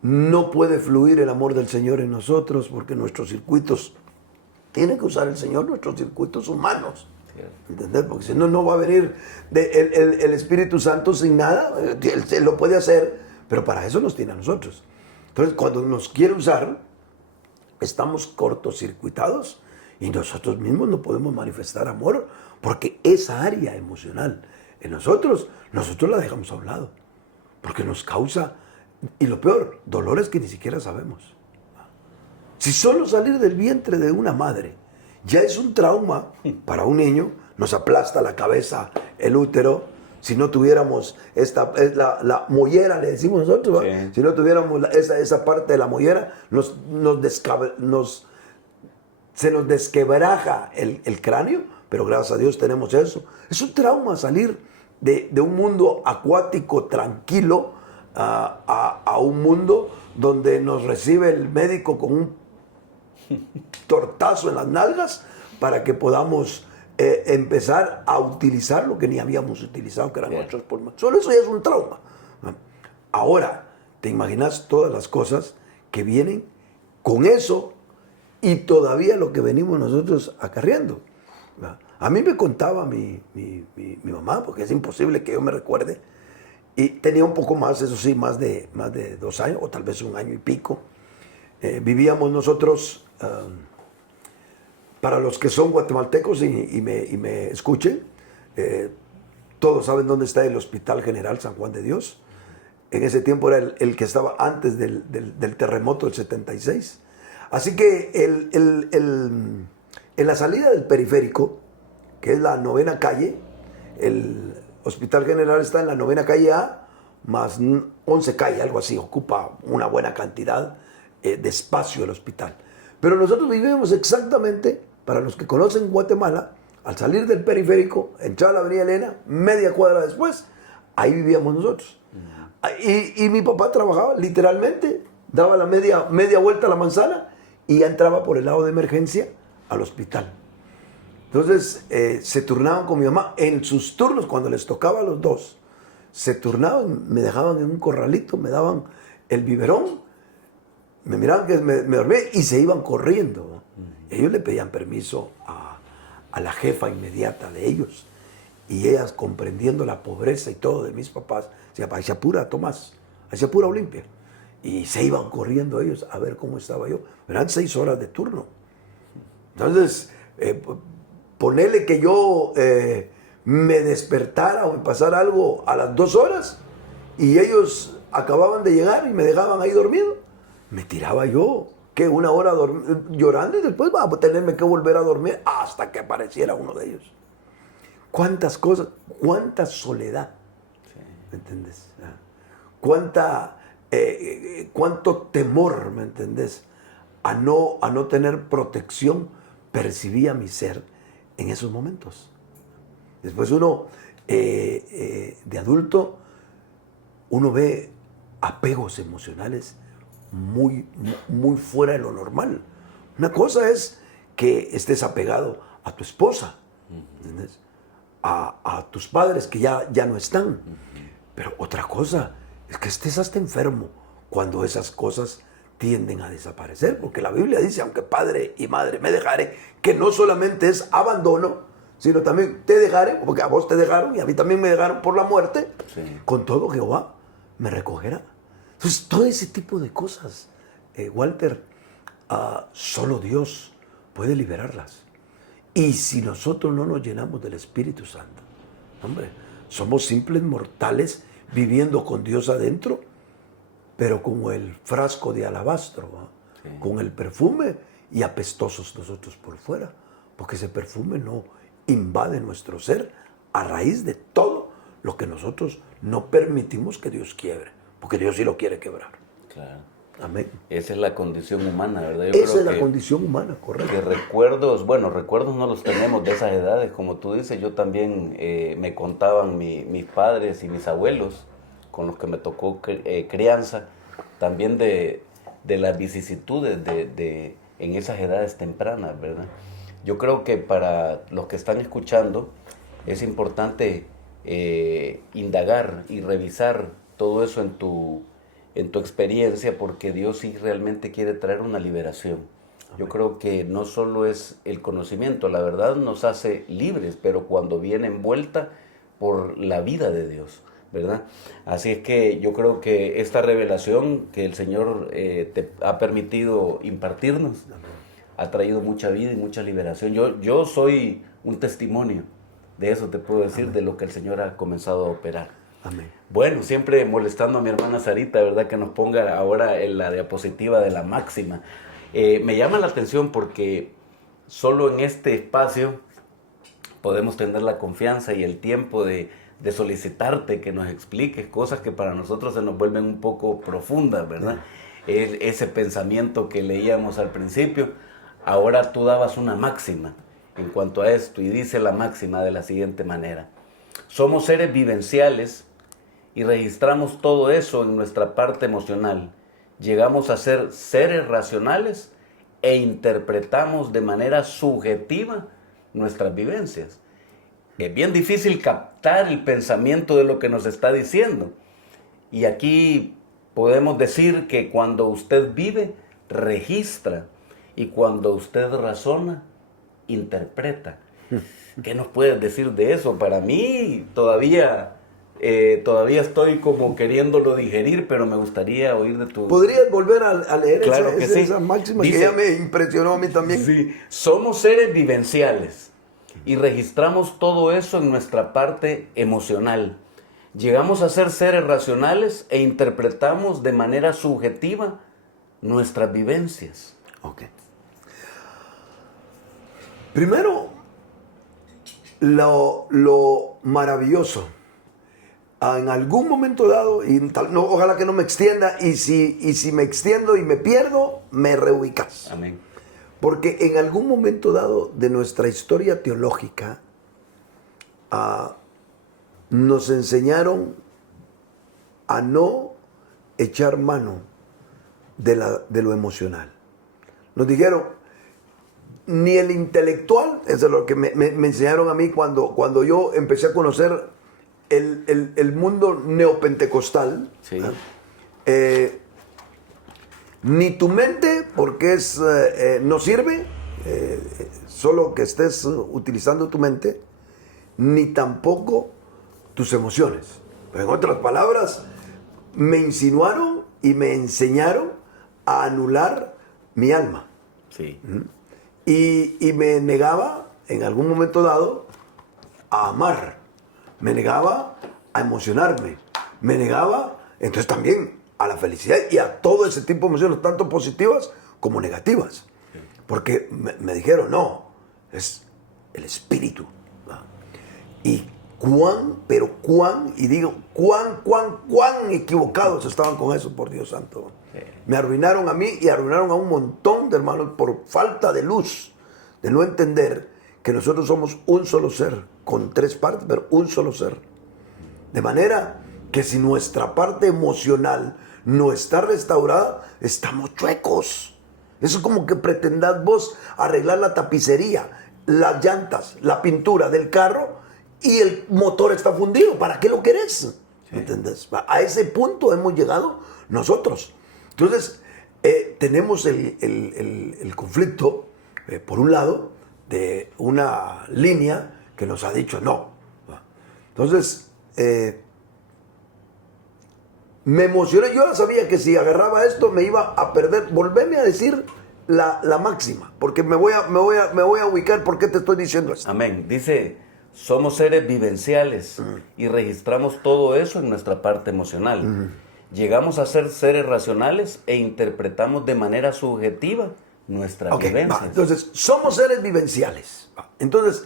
no puede fluir el amor del Señor en nosotros porque nuestros circuitos, tiene que usar el Señor nuestros circuitos humanos. ¿Entendés? Porque si no, no va a venir el Espíritu Santo sin nada. Él lo puede hacer, pero para eso nos tiene a nosotros. Entonces, cuando nos quiere usar, estamos cortocircuitados y nosotros mismos no podemos manifestar amor porque esa área emocional en nosotros la dejamos a un lado. Porque nos causa, y lo peor, dolores que ni siquiera sabemos. Si solo salir del vientre de una madre ya es un trauma para un niño, nos aplasta la cabeza, el útero. Si no tuviéramos la mollera, le decimos nosotros, sí. Si no tuviéramos esa parte de la mollera, se nos desquebraja el cráneo, pero gracias a Dios tenemos eso. Es un trauma salir de un mundo acuático tranquilo a un mundo donde nos recibe el médico con un tortazo en las nalgas para que podamos empezar a utilizar lo que ni habíamos utilizado, que eran nuestros pulmones. Solo eso ya es un trauma. Ahora, ¿te imaginas todas las cosas que vienen con eso y todavía lo que venimos nosotros acarreando? A mí me contaba mi mamá, porque es imposible que yo me recuerde, y tenía un poco más, eso sí, más de 2 años, o tal vez 1 año y pico. Vivíamos nosotros, para los que son guatemaltecos y me escuchen, todos saben dónde está el Hospital General San Juan de Dios. En ese tiempo era el que estaba antes del terremoto del 76. Así que en la salida del periférico, que es la 9ª calle, el Hospital General está en la 9ª calle A, más 11 calle, algo así, ocupa una buena cantidad de espacio el hospital. Pero nosotros vivimos exactamente, para los que conocen Guatemala, al salir del periférico, entrar a la avenida Elena, media cuadra después, ahí vivíamos nosotros. Y mi papá trabajaba literalmente, daba la media vuelta a la manzana y ya entraba por el lado de emergencia al hospital. Entonces se turnaban con mi mamá en sus turnos, cuando les tocaba a los dos, se turnaban, me dejaban en un corralito, me daban el biberón, me miraban que me dormía y se iban corriendo. Ellos le pedían permiso a la jefa inmediata de ellos. Y ellas, comprendiendo la pobreza y todo de mis papás, decían, ahí se apura Tomás, ahí se apura Olimpia. Y se iban corriendo ellos a ver cómo estaba yo. Eran 6 horas de turno. Entonces, ponerle que yo me despertara o me pasara algo a las 2 horas y ellos acababan de llegar y me dejaban ahí dormido, me tiraba yo, que 1 hora llorando y después va a tenerme que volver a dormir hasta que apareciera uno de ellos. ¿Cuántas cosas? ¿Cuánta soledad? ¿Me entiendes? ¿Cuánto temor, ¿me entendés? A no tener protección percibía mi ser en esos momentos. Después uno, de adulto, uno ve apegos emocionales muy, muy fuera de lo normal. Una cosa es que estés apegado a tu esposa, ¿entendés? A tus padres que ya no están. Pero otra cosa es que estés hasta enfermo cuando esas cosas tienden a desaparecer, porque la Biblia dice, aunque padre y madre me dejare, que no solamente es abandono, sino también te dejare, porque a vos te dejaron y a mí también me dejaron por la muerte, sí. Con todo Jehová me recogerá. Entonces, todo ese tipo de cosas, Walter, solo Dios puede liberarlas. Y si nosotros no nos llenamos del Espíritu Santo, hombre, somos simples mortales viviendo con Dios adentro, pero como el frasco de alabastro, sí. Con el perfume y apestosos nosotros por fuera, porque ese perfume no invade nuestro ser a raíz de todo lo que nosotros no permitimos que Dios quiebre, porque Dios sí lo quiere quebrar. Claro. Amén. Esa es la condición humana, ¿verdad? Esa es la condición humana, correcto. Que recuerdos no los tenemos de esas edades, como tú dices. Yo también me contaban mis padres y mis abuelos, con los que me tocó crianza, también de las vicisitudes en esas edades tempranas, ¿verdad? Yo creo que para los que están escuchando es importante indagar y revisar todo eso en tu experiencia, porque Dios sí realmente quiere traer una liberación. Yo creo que no solo es el conocimiento, la verdad nos hace libres, pero cuando viene envuelta por la vida de Dios, ¿verdad? Así es que yo creo que esta revelación que el Señor te ha permitido impartirnos ha traído mucha vida y mucha liberación. Yo soy un testimonio de eso, te puedo decir, de lo que el Señor ha comenzado a operar. Amén. Bueno, siempre molestando a mi hermana Sarita, ¿verdad? Que nos ponga ahora en la diapositiva de la máxima. Me llama la atención porque solo en este espacio podemos tener la confianza y el tiempo de solicitarte que nos expliques cosas que para nosotros se nos vuelven un poco profundas, ¿verdad? Ese pensamiento que leíamos al principio, ahora tú dabas una máxima en cuanto a esto, y dice la máxima de la siguiente manera: somos seres vivenciales y registramos todo eso en nuestra parte emocional. Llegamos a ser seres racionales e interpretamos de manera subjetiva nuestras vivencias. Es bien difícil captar el pensamiento de lo que nos está diciendo. Y aquí podemos decir que cuando usted vive, registra, y cuando usted razona, interpreta. ¿Qué nos puedes decir de eso? Para mí todavía estoy como queriéndolo digerir, pero me gustaría oír de tu... ¿Podrías volver a leer Claro que sí. esa máxima? Dice, que ya me impresionó a mí también. Sí, somos seres vivenciales y registramos todo eso en nuestra parte emocional. Llegamos a ser seres racionales e interpretamos de manera subjetiva nuestras vivencias. Ok. Primero, lo maravilloso. En algún momento dado, y ojalá que no me extienda, y si me extiendo y me pierdo, me reubicas. Amén. Porque en algún momento dado de nuestra historia teológica, nos enseñaron a no echar mano de lo emocional. Nos dijeron, ni el intelectual, eso es lo que me enseñaron a mí cuando yo empecé a conocer el mundo neopentecostal. Sí. Ni tu mente, porque no sirve, solo que estés utilizando tu mente, ni tampoco tus emociones. En otras palabras, me insinuaron y me enseñaron a anular mi alma. Sí. Y me negaba, en algún momento dado, a amar. Me negaba a emocionarme. Me negaba, entonces también, a la felicidad y a todo ese tipo de emociones, tanto positivas como negativas. Porque me dijeron, no, es el espíritu. Y cuán equivocados estaban con eso, por Dios santo. Me arruinaron a mí y arruinaron a un montón de hermanos por falta de luz, de no entender que nosotros somos un solo ser, con tres partes, pero un solo ser. De manera que si nuestra parte emocional no está restaurada, estamos chuecos. Eso es como que pretendás vos arreglar la tapicería, las llantas, la pintura del carro y el motor está fundido. ¿Para qué lo querés? Sí. ¿Entendés? A ese punto hemos llegado nosotros. Entonces, tenemos el conflicto, por un lado, de una línea que nos ha dicho no. Entonces, me emocioné. Yo ya sabía que si agarraba esto me iba a perder. Volveme a decir la máxima, porque me voy a ubicar por qué te estoy diciendo esto. Amén. Dice, somos seres vivenciales y registramos todo eso en nuestra parte emocional. Llegamos a ser seres racionales e interpretamos de manera subjetiva nuestras vivencias. Entonces, somos seres vivenciales. Entonces,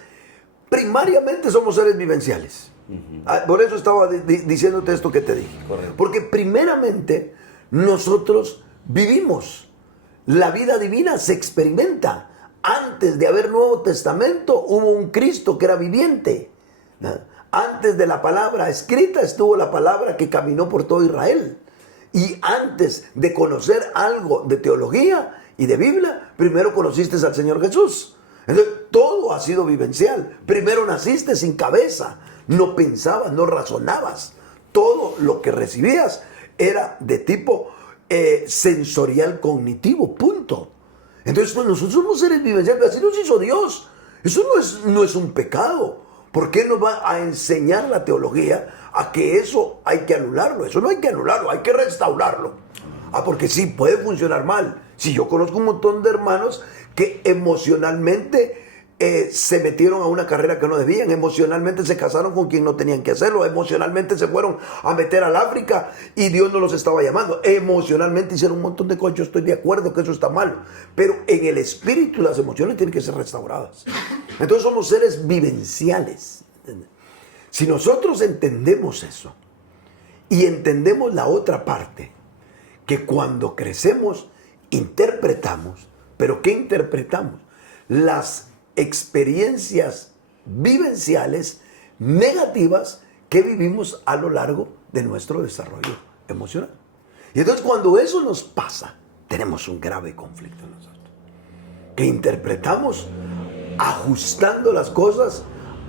primariamente somos seres vivenciales. Por eso estaba diciéndote esto que te dije. Correcto. Porque primeramente nosotros vivimos. La vida divina se experimenta. Antes de haber Nuevo Testamento hubo un Cristo que era viviente. Antes de la palabra escrita estuvo la palabra que caminó por todo Israel. Y antes de conocer algo de teología y de Biblia, primero conociste al Señor Jesús. Entonces, todo ha sido vivencial. Primero naciste sin cabeza. No pensabas, no razonabas. Todo lo que recibías era de tipo sensorial cognitivo, punto. Entonces, pues nosotros somos seres vivenciales, así nos hizo Dios. Eso no es un pecado. ¿Por qué nos va a enseñar la teología a que eso hay que anularlo? Eso no hay que anularlo, hay que restaurarlo. Porque sí, puede funcionar mal. Si yo conozco un montón de hermanos que emocionalmente se metieron a una carrera que no debían, emocionalmente se casaron con quien no tenían que hacerlo, emocionalmente se fueron a meter al África y Dios no los estaba llamando, emocionalmente hicieron un montón de cosas. Yo estoy de acuerdo que eso está mal, pero en el espíritu las emociones tienen que ser restauradas. Entonces somos seres vivenciales. Si nosotros entendemos eso y entendemos la otra parte, que cuando crecemos interpretamos, pero ¿qué interpretamos? Las experiencias vivenciales negativas que vivimos a lo largo de nuestro desarrollo emocional. Y entonces cuando eso nos pasa, tenemos un grave conflicto en nosotros, que interpretamos ajustando las cosas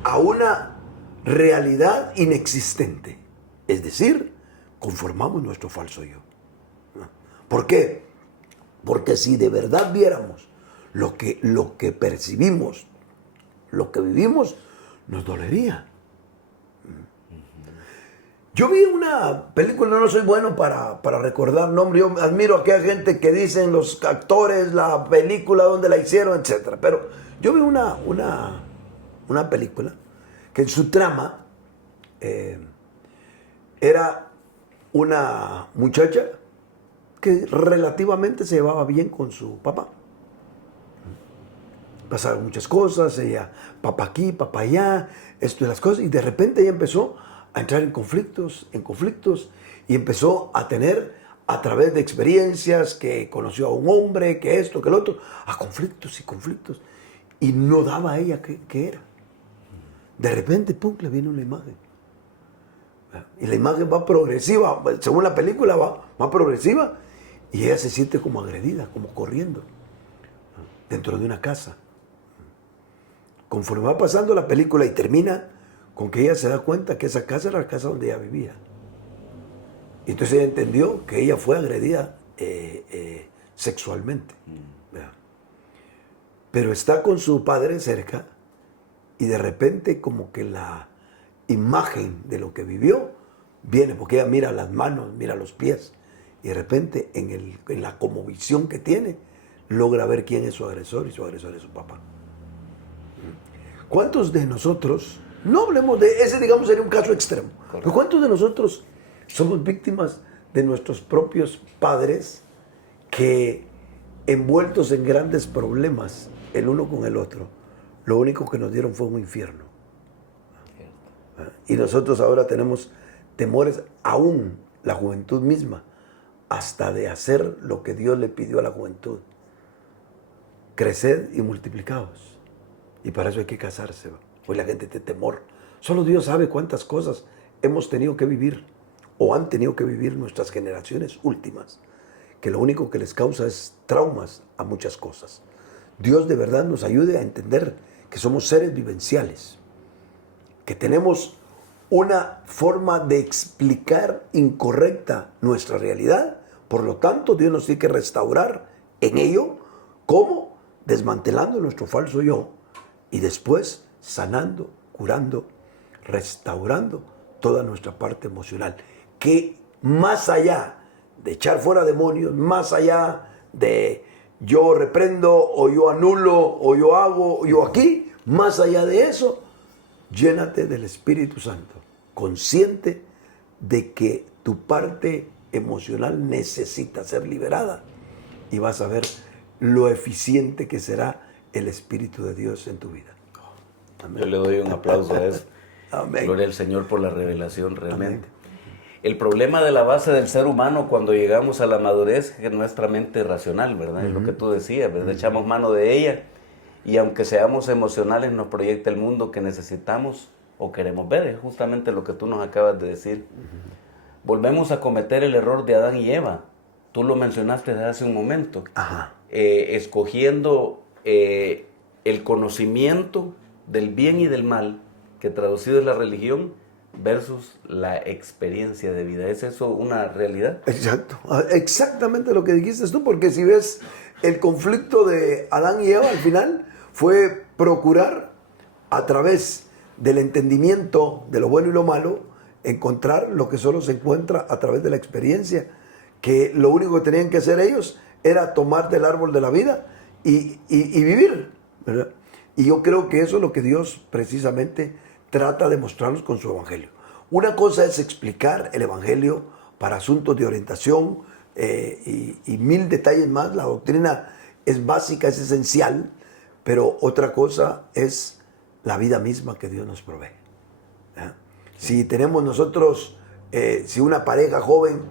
a una realidad inexistente. Es decir, conformamos nuestro falso yo. ¿Por qué? Porque si de verdad viéramos lo que percibimos, lo que vivimos, nos dolería. Yo vi una película, no soy bueno para recordar nombres, yo admiro a aquella gente que dicen los actores, la película, dónde la hicieron, etc. Pero yo vi una película que en su trama era una muchacha que relativamente se llevaba bien con su papá. Pasaron muchas cosas, ella, papá aquí, papá allá, esto y las cosas, y de repente ella empezó a entrar en conflictos, y empezó a tener, a través de experiencias, que conoció a un hombre, que esto, que el otro, a conflictos, y no daba a ella qué era. De repente, pum, le viene una imagen. Y la imagen va progresiva, según la película va progresiva, y ella se siente como agredida, como corriendo, dentro de una casa. Conforme va pasando la película y termina con que ella se da cuenta que esa casa era la casa donde ella vivía. Y entonces ella entendió que ella fue agredida sexualmente. Pero está con su padre cerca y de repente como que la imagen de lo que vivió viene, porque ella mira las manos, mira los pies, y de repente en la conmovisión que tiene, logra ver quién es su agresor, y su agresor es su papá. ¿Cuántos de nosotros, no hablemos de ese, digamos, sería un caso extremo, pero cuántos de nosotros somos víctimas de nuestros propios padres que, envueltos en grandes problemas el uno con el otro, lo único que nos dieron fue un infierno? Y nosotros ahora tenemos temores, aún la juventud misma, hasta de hacer lo que Dios le pidió a la juventud: creced y multiplicaos. Y para eso hay que casarse. Hoy la gente tiene temor. Solo Dios sabe cuántas cosas hemos tenido que vivir o han tenido que vivir nuestras generaciones últimas, que lo único que les causa es traumas a muchas cosas. Dios de verdad nos ayude a entender que somos seres vivenciales, que tenemos una forma de explicar incorrecta nuestra realidad. Por lo tanto, Dios nos tiene que restaurar en ello. ¿Cómo? Desmantelando nuestro falso yo y después sanando, curando, restaurando toda nuestra parte emocional. Que más allá de echar fuera demonios, más allá de yo reprendo o yo anulo o yo hago o yo aquí, más allá de eso, llénate del Espíritu Santo, consciente de que tu parte emocional necesita ser liberada, y vas a ver lo eficiente que será el Espíritu de Dios en tu vida. Amén. Yo le doy un aplauso a eso. Amén. Gloria al Señor por la revelación realmente. Amén. El problema de la base del ser humano cuando llegamos a la madurez es que nuestra mente es racional, ¿verdad? Es lo que tú decías, ¿verdad? Echamos mano de ella y aunque seamos emocionales nos proyecta el mundo que necesitamos o queremos ver. Es justamente lo que tú nos acabas de decir. Volvemos a cometer el error de Adán y Eva. Tú lo mencionaste desde hace un momento. Escogiendo el conocimiento del bien y del mal, que traducido es la religión, versus la experiencia de vida. ¿Es eso una realidad? Exacto, exactamente lo que dijiste tú, porque si ves el conflicto de Adán y Eva al final fue procurar a través del entendimiento de lo bueno y lo malo encontrar lo que solo se encuentra a través de la experiencia, que lo único que tenían que hacer ellos era tomar del árbol de la vida y vivir, ¿verdad? Y yo creo que eso es lo que Dios precisamente trata de mostrarnos con su evangelio. Una cosa es explicar el evangelio para asuntos de orientación y mil detalles más. La doctrina es básica, es esencial, pero otra cosa es la vida misma que Dios nos provee. Si tenemos nosotros, si una pareja joven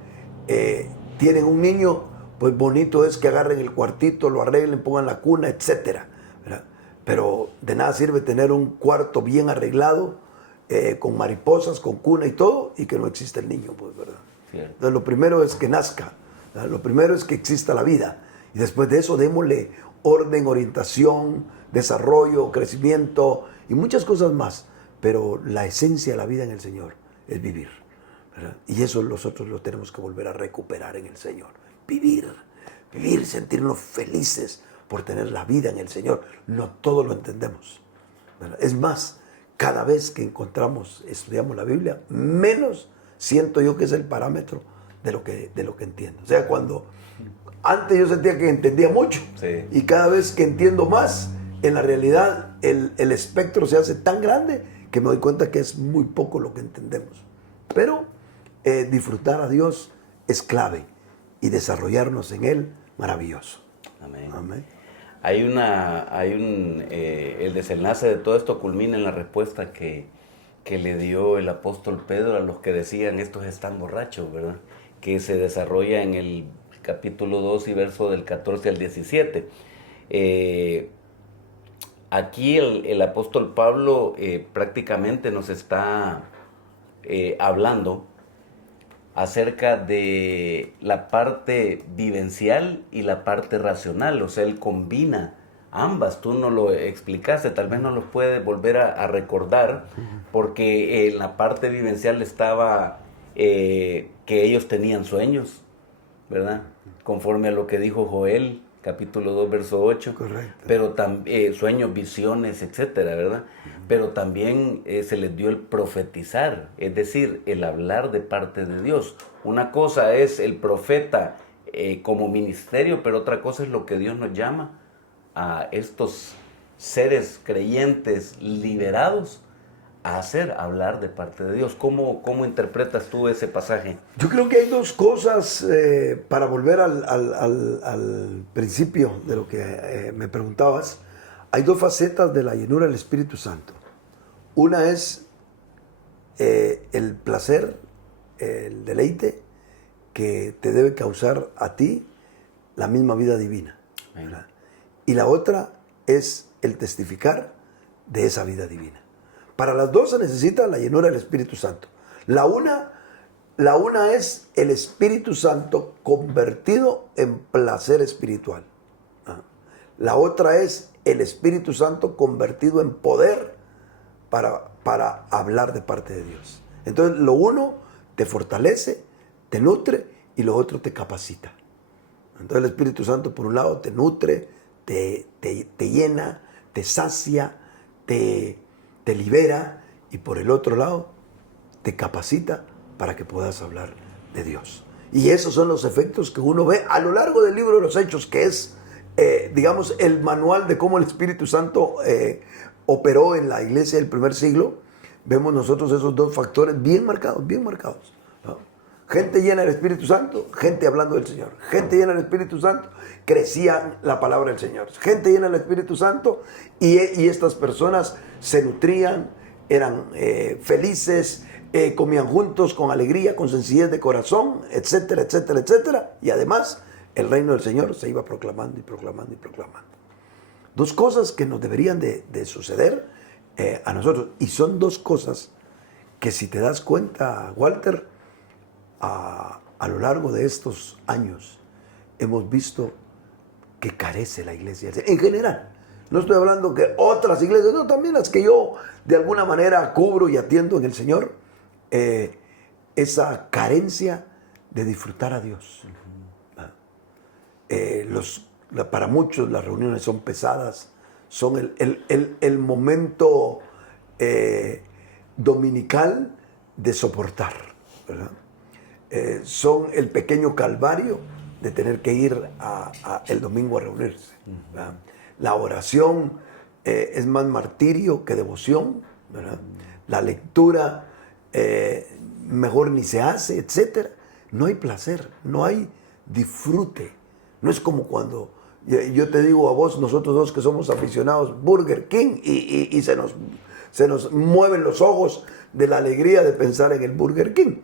tienen un niño, pues bonito es que agarren el cuartito, lo arreglen, pongan la cuna, etcétera, ¿verdad? Pero de nada sirve tener un cuarto bien arreglado, con mariposas, con cuna y todo, y que no existe el niño, pues, ¿verdad? Cierto. Entonces lo primero es que nazca, ¿verdad? Lo primero es que exista la vida, y después de eso démosle orden, orientación, desarrollo, crecimiento y muchas cosas más, pero la esencia de la vida en el Señor es vivir, ¿verdad? Y eso nosotros lo tenemos que volver a recuperar en el Señor. Vivir, sentirnos felices por tener la vida en el Señor. No todo lo entendemos, ¿verdad? Es más, cada vez que estudiamos la Biblia, menos siento yo que es el parámetro de lo que entiendo. O sea, cuando antes yo sentía que entendía mucho, sí, y cada vez que entiendo más, en la realidad el espectro se hace tan grande que me doy cuenta que es muy poco lo que entendemos. Pero disfrutar a Dios es clave y desarrollarnos en Él, maravilloso. Amén. Amén. El desenlace de todo esto culmina en la respuesta que le dio el apóstol Pedro a los que decían estos están borrachos, ¿verdad? Que se desarrolla en el capítulo 2 y verso del 14 al 17. Aquí el apóstol Pablo prácticamente nos está hablando acerca de la parte vivencial y la parte racional, o sea, él combina ambas. Tú no lo explicaste, tal vez no los puedes volver a recordar, porque en la parte vivencial estaba que ellos tenían sueños, ¿verdad? Conforme a lo que dijo Joel, capítulo 2, verso 8. Correcto. Pero también sueños, visiones, etcétera, ¿verdad? Pero también se les dio el profetizar, es decir, el hablar de parte de Dios. Una cosa es el profeta como ministerio, pero otra cosa es lo que Dios nos llama a estos seres creyentes liberados a hacer, hablar de parte de Dios. ¿Cómo interpretas tú ese pasaje? Yo creo que hay dos cosas, para volver al principio de lo que me preguntabas. Hay dos facetas de la llenura del Espíritu Santo. Una es el placer, el deleite que te debe causar a ti la misma vida divina, ¿verdad? Y la otra es el testificar de esa vida divina. Para las dos se necesita la llenura del Espíritu Santo. La una es el Espíritu Santo convertido en placer espiritual. La otra es el Espíritu Santo convertido en poder para hablar de parte de Dios. Entonces, lo uno te fortalece, te nutre, y lo otro te capacita. Entonces, el Espíritu Santo, por un lado, te nutre, te llena, te sacia, te libera, y por el otro lado te capacita para que puedas hablar de Dios. Y esos son los efectos que uno ve a lo largo del libro de los Hechos, que es, digamos, el manual de cómo el Espíritu Santo operó en la iglesia del primer siglo. Vemos nosotros esos dos factores bien marcados, ¿no? Gente llena del Espíritu Santo, gente hablando del Señor. Gente llena del Espíritu Santo, crecía la palabra del Señor. Gente llena del Espíritu Santo y estas personas se nutrían, eran felices, comían juntos con alegría, con sencillez de corazón, etcétera, etcétera, etcétera. Y además, el reino del Señor se iba proclamando y proclamando y proclamando. Dos cosas que nos deberían de suceder a nosotros. Y son dos cosas que, si te das cuenta, Walter, a lo largo de estos años hemos visto que carece la iglesia en general. No estoy hablando que otras iglesias, no, también las que yo de alguna manera cubro y atiendo en el Señor, esa carencia de disfrutar a Dios. Para muchos las reuniones son pesadas, son el momento dominical de soportar, ¿verdad? Son el pequeño calvario de tener que ir el domingo a reunirse, ¿verdad? La oración es más martirio que devoción, ¿verdad? La lectura mejor ni se hace, etc. No hay placer, no hay disfrute. No es como cuando yo te digo a vos, nosotros dos que somos aficionados Burger King y se nos mueven los ojos de la alegría de pensar en el Burger King.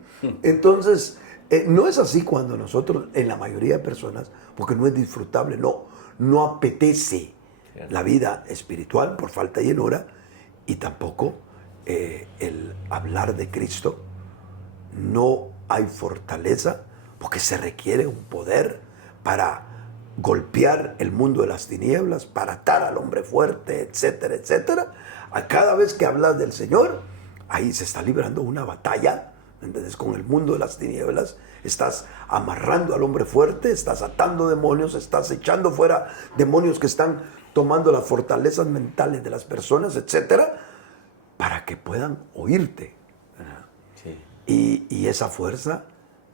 Entonces, no es así cuando nosotros, en la mayoría de personas, porque no es disfrutable, no apetece la vida espiritual por falta de llenura, y tampoco el hablar de Cristo. No hay fortaleza porque se requiere un poder para golpear el mundo de las tinieblas, para atar al hombre fuerte, etcétera, etcétera. A cada vez que hablas del Señor, ahí se está librando una batalla, ¿entendés? Con el mundo de las tinieblas. Estás amarrando al hombre fuerte, estás atando demonios, estás echando fuera demonios que están tomando las fortalezas mentales de las personas, etcétera, para que puedan oírte. Sí. Y esa fuerza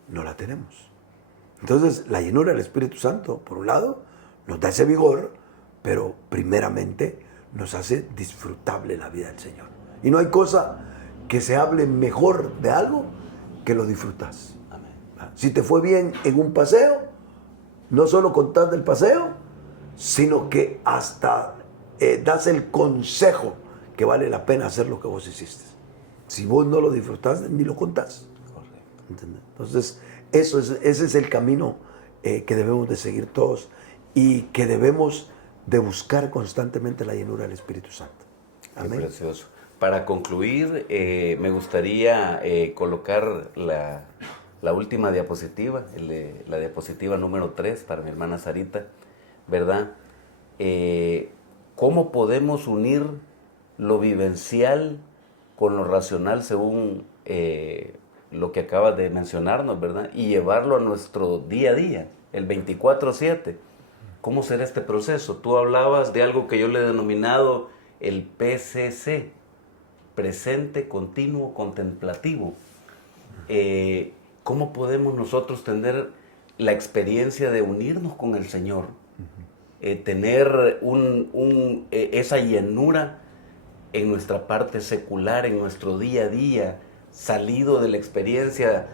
no la tenemos. Entonces, la llenura del Espíritu Santo, por un lado, nos da ese vigor, pero primeramente nos hace disfrutable la vida del Señor. Y no hay cosa que se hable mejor de algo que lo disfrutas. Amén. Si te fue bien en un paseo, no solo contás del paseo, sino que hasta das el consejo que vale la pena hacer lo que vos hiciste. Si vos no lo disfrutás, ni lo contás. ¿Entendés? Entonces, ese es el camino que debemos de seguir todos, y que debemos de buscar constantemente la llenura del Espíritu Santo. Amén. Qué precioso. Para concluir, me gustaría colocar la última diapositiva, la diapositiva número 3 para mi hermana Sarita, ¿verdad? ¿Cómo podemos unir lo vivencial con lo racional según lo que acabas de mencionarnos, ¿verdad? Y llevarlo a nuestro día a día, el 24/7. ¿Cómo será este proceso? Tú hablabas de algo que yo le he denominado el PCC, presente, continuo, contemplativo. ¿Cómo podemos nosotros tener la experiencia de unirnos con el Señor? Tener esa llenura en nuestra parte secular, en nuestro día a día, salido de la experiencia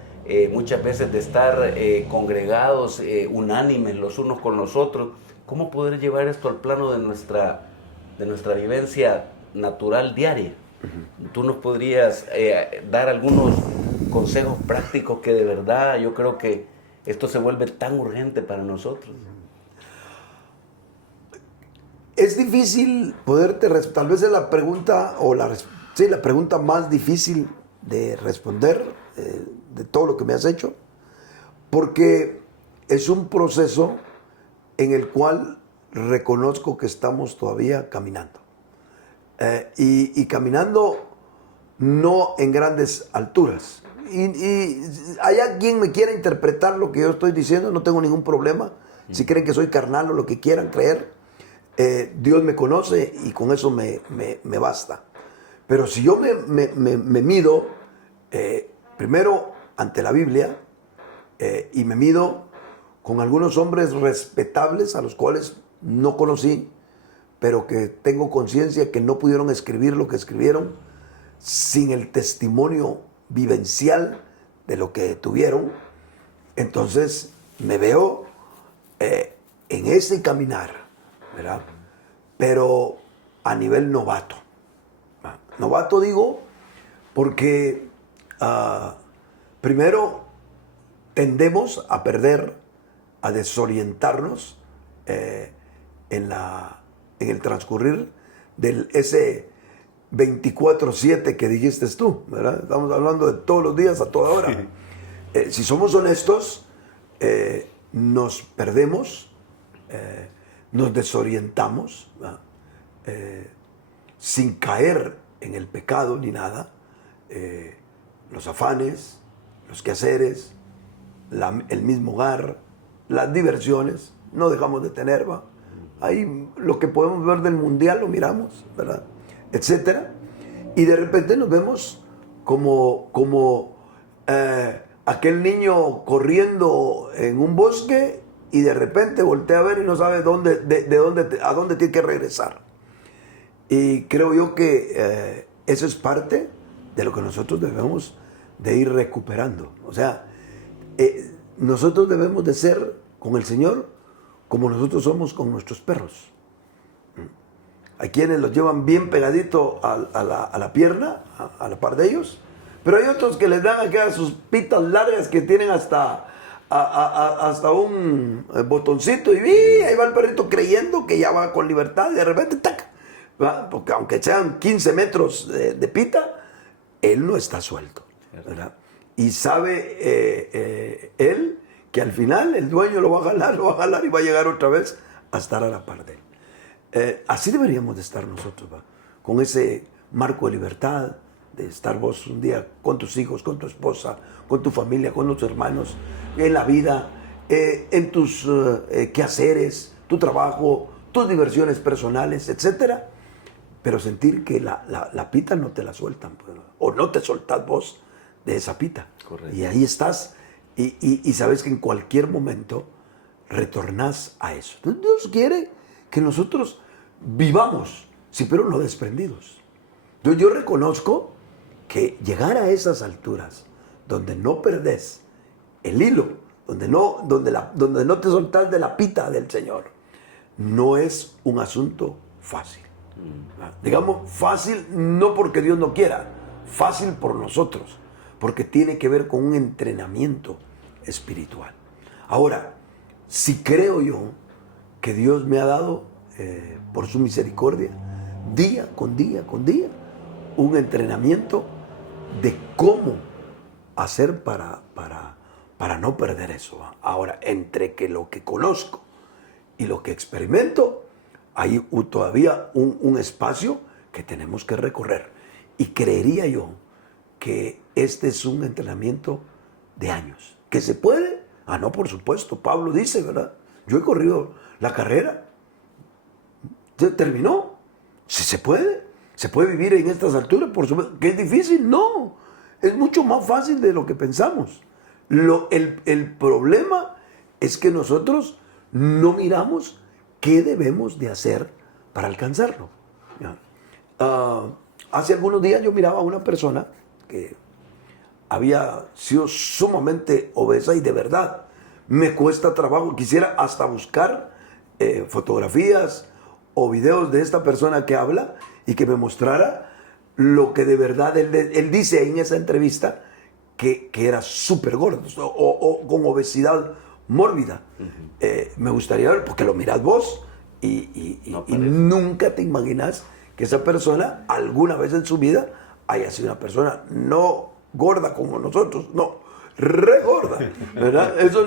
muchas veces de estar congregados, unánimes los unos con los otros. ¿Cómo poder llevar esto al plano de nuestra vivencia natural diaria? ¿Tú nos podrías dar algunos consejos prácticos que de verdad yo creo que esto se vuelve tan urgente para nosotros? Es difícil poderte responder, tal vez es la pregunta la pregunta más difícil de responder de todo lo que me has hecho, porque es un proceso en el cual reconozco que estamos todavía caminando. Y caminando no en grandes alturas. Y haya quien me quiera interpretar lo que yo estoy diciendo, no tengo ningún problema. Si creen que soy carnal o lo que quieran creer, Dios me conoce y con eso me basta. Pero si yo me mido primero ante la Biblia y me mido con algunos hombres respetables a los cuales no conocí, pero que tengo conciencia que no pudieron escribir lo que escribieron sin el testimonio vivencial de lo que tuvieron, entonces me veo en ese caminar, ¿verdad? Pero a nivel novato. Novato digo porque Primero, tendemos a perder, a desorientarnos en el transcurrir del ese 24/7 que dijiste tú, ¿verdad? Estamos hablando de todos los días, a toda hora. Sí. Si somos honestos, nos perdemos, nos desorientamos, sin caer en el pecado ni nada. Los afanes, los quehaceres, el mismo hogar, las diversiones, no dejamos de tener, ¿va? Ahí lo que podemos ver del mundial lo miramos, ¿verdad? Etcétera. Y de repente nos vemos como aquel niño corriendo en un bosque y de repente voltea a ver y no sabe a dónde tiene que regresar. Y creo yo que eso es parte de lo que nosotros debemos de ir recuperando. O sea, nosotros debemos de ser con el Señor como nosotros somos con nuestros perros. Hay quienes los llevan bien pegadito a la pierna, a la par de ellos, pero hay otros que les dan aquellas sus pitas largas que tienen hasta un botoncito y ahí va el perrito creyendo que ya va con libertad y de repente ¡tac! ¿Va? Porque aunque sean 15 metros de pita, él no está suelto, ¿verdad? Y sabe él que al final el dueño lo va a jalar y va a llegar otra vez a estar a la par de él. Así deberíamos de estar nosotros, ¿va? Con ese marco de libertad, de estar vos un día con tus hijos, con tu esposa, con tu familia, con tus hermanos, en la vida, en tus quehaceres, tu trabajo, tus diversiones personales, etcétera. Pero sentir que la pita no te la sueltan, pues, o no te soltás vos de esa pita. Correcto. Y ahí estás y sabes que en cualquier momento retornás a eso. Entonces Dios quiere que nosotros vivamos, sí, pero no desprendidos. Entonces yo reconozco que llegar a esas alturas donde no perdés el hilo, donde no te soltás de la pita del Señor, no es un asunto fácil. Digamos, fácil no porque Dios no quiera, fácil por nosotros, porque tiene que ver con un entrenamiento espiritual. Ahora, si creo yo que Dios me ha dado, por su misericordia, día con día, un entrenamiento de cómo hacer para no perder eso. Ahora, entre que lo que conozco y lo que experimento, hay todavía un espacio que tenemos que recorrer. Y creería yo que este es un entrenamiento de años. ¿Que se puede? No, por supuesto. Pablo dice, ¿verdad? Yo he corrido la carrera. ¿Ya terminó? Si se puede. ¿Se puede vivir en estas alturas? Por supuesto. ¿Que es difícil? No. Es mucho más fácil de lo que pensamos. El problema es que nosotros no miramos ¿qué debemos de hacer para alcanzarlo? Hace algunos días yo miraba a una persona que había sido sumamente obesa y de verdad me cuesta trabajo. Quisiera hasta buscar fotografías o videos de esta persona que habla y que me mostrara lo que de verdad él dice en esa entrevista que era súper gordo o con obesidad mórbida. Me gustaría ver, porque lo mirás vos y nunca te imaginas que esa persona alguna vez en su vida haya sido una persona no gorda como nosotros, no, re gorda, ¿verdad? Eso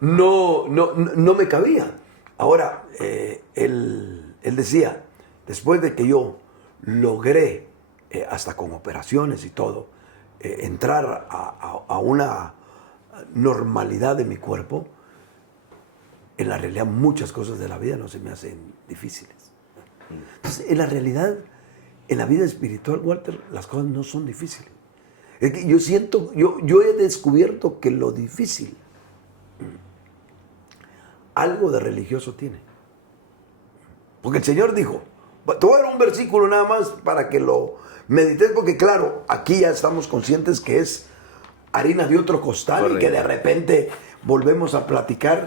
no me cabía. Ahora, él decía, después de que yo logré, hasta con operaciones y todo, entrar a una normalidad de mi cuerpo, en la realidad muchas cosas de la vida no se me hacen difíciles. Entonces, en la realidad, en la vida espiritual, Walter, las cosas no son difíciles. Es que yo siento, yo he descubierto que lo difícil, algo de religioso tiene. Porque el Señor dijo, te voy a dar un versículo nada más para que lo medites, porque claro, aquí ya estamos conscientes que es harina de otro costal. Correcto. Y que de repente volvemos a platicar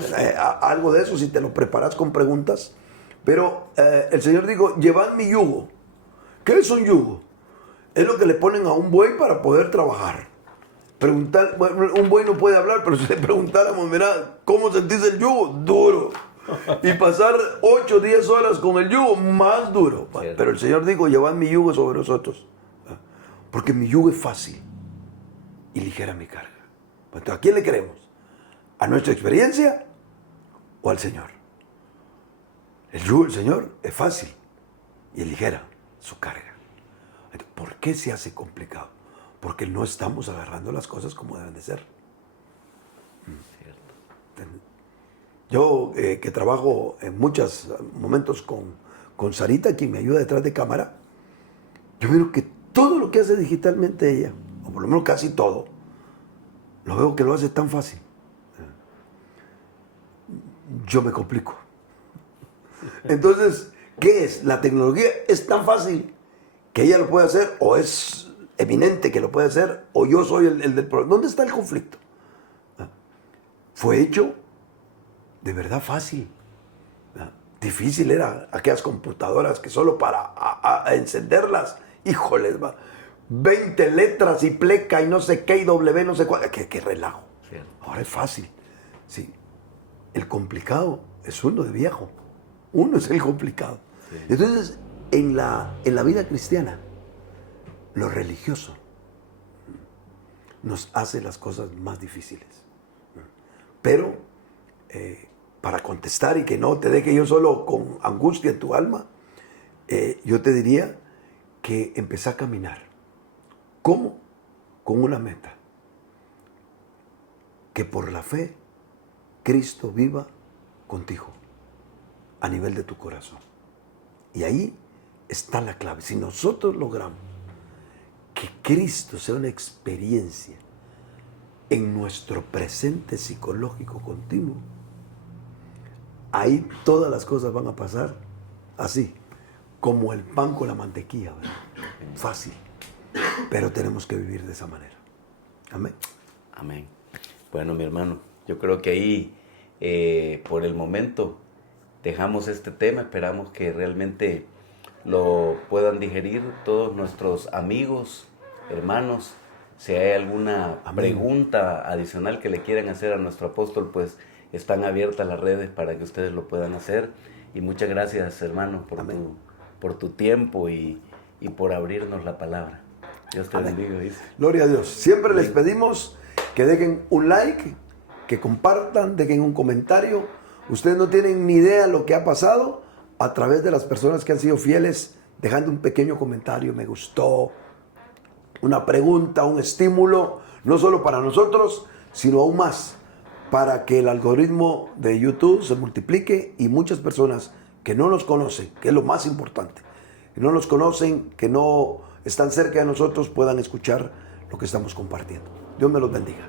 algo de eso si te lo preparas con preguntas. Pero el Señor dijo, llevad mi yugo. ¿Qué es un yugo? Es lo que le ponen a un buey para poder trabajar. Preguntar, bueno, un buey no puede hablar, pero si le preguntáramos, mira, ¿cómo sentís el yugo? Duro. Y pasar 8 o 10 horas con el yugo, más duro. Cierto. Pero el Señor dijo, llevad mi yugo sobre vosotros. Porque mi yugo es fácil y ligera mi carga. Entonces, ¿a quién le queremos? ¿A nuestra experiencia o al Señor? El yugo del Señor es fácil y es ligera su carga. Entonces, ¿por qué se hace complicado? Porque no estamos agarrando las cosas como deben de ser. Yo que trabajo en muchos momentos con Sarita, quien me ayuda detrás de cámara, yo veo que todo lo que hace digitalmente ella, o por lo menos casi todo, lo veo que lo hace tan fácil. Yo me complico. Entonces, ¿qué es? La tecnología es tan fácil que ella lo puede hacer, o es eminente que lo puede hacer, o yo soy el del problema. ¿Dónde está el conflicto? Fue hecho de verdad fácil. Difícil era aquellas computadoras que solo para encenderlas, híjoles, 20 letras y pleca y no sé qué y W, no sé cuál. Qué relajo. Cierto. Ahora es fácil. Sí. El complicado es uno de viejo. Uno es el complicado. Sí. Entonces, en la vida cristiana, lo religioso nos hace las cosas más difíciles. Pero, para contestar y que no te deje yo solo con angustia en tu alma, yo te diría que empecé a caminar. ¿Cómo? Con una meta. Que por la fe Cristo viva contigo a nivel de tu corazón. Y ahí está la clave. Si nosotros logramos que Cristo sea una experiencia en nuestro presente psicológico continuo, ahí todas las cosas van a pasar así, como el pan con la mantequilla, ¿verdad? Fácil. Pero tenemos que vivir de esa manera. Amén. Amén. Bueno, mi hermano, yo creo que ahí, por el momento, dejamos este tema. Esperamos que realmente lo puedan digerir todos nuestros amigos, hermanos. Si hay alguna pregunta adicional que le quieran hacer a nuestro apóstol, pues están abiertas las redes para que ustedes lo puedan hacer. Y muchas gracias, hermano, por tu tiempo y por abrirnos la palabra. Dios te bendiga. Gloria a Dios. Siempre les pedimos que dejen un like, que compartan, dejen un comentario. Ustedes no tienen ni idea lo que ha pasado a través de las personas que han sido fieles, dejando un pequeño comentario, me gustó, una pregunta, un estímulo, no solo para nosotros, sino aún más, para que el algoritmo de YouTube se multiplique y muchas personas que no nos conocen, que es lo más importante, que no nos conocen, que no están cerca de nosotros, puedan escuchar lo que estamos compartiendo. Dios me los bendiga.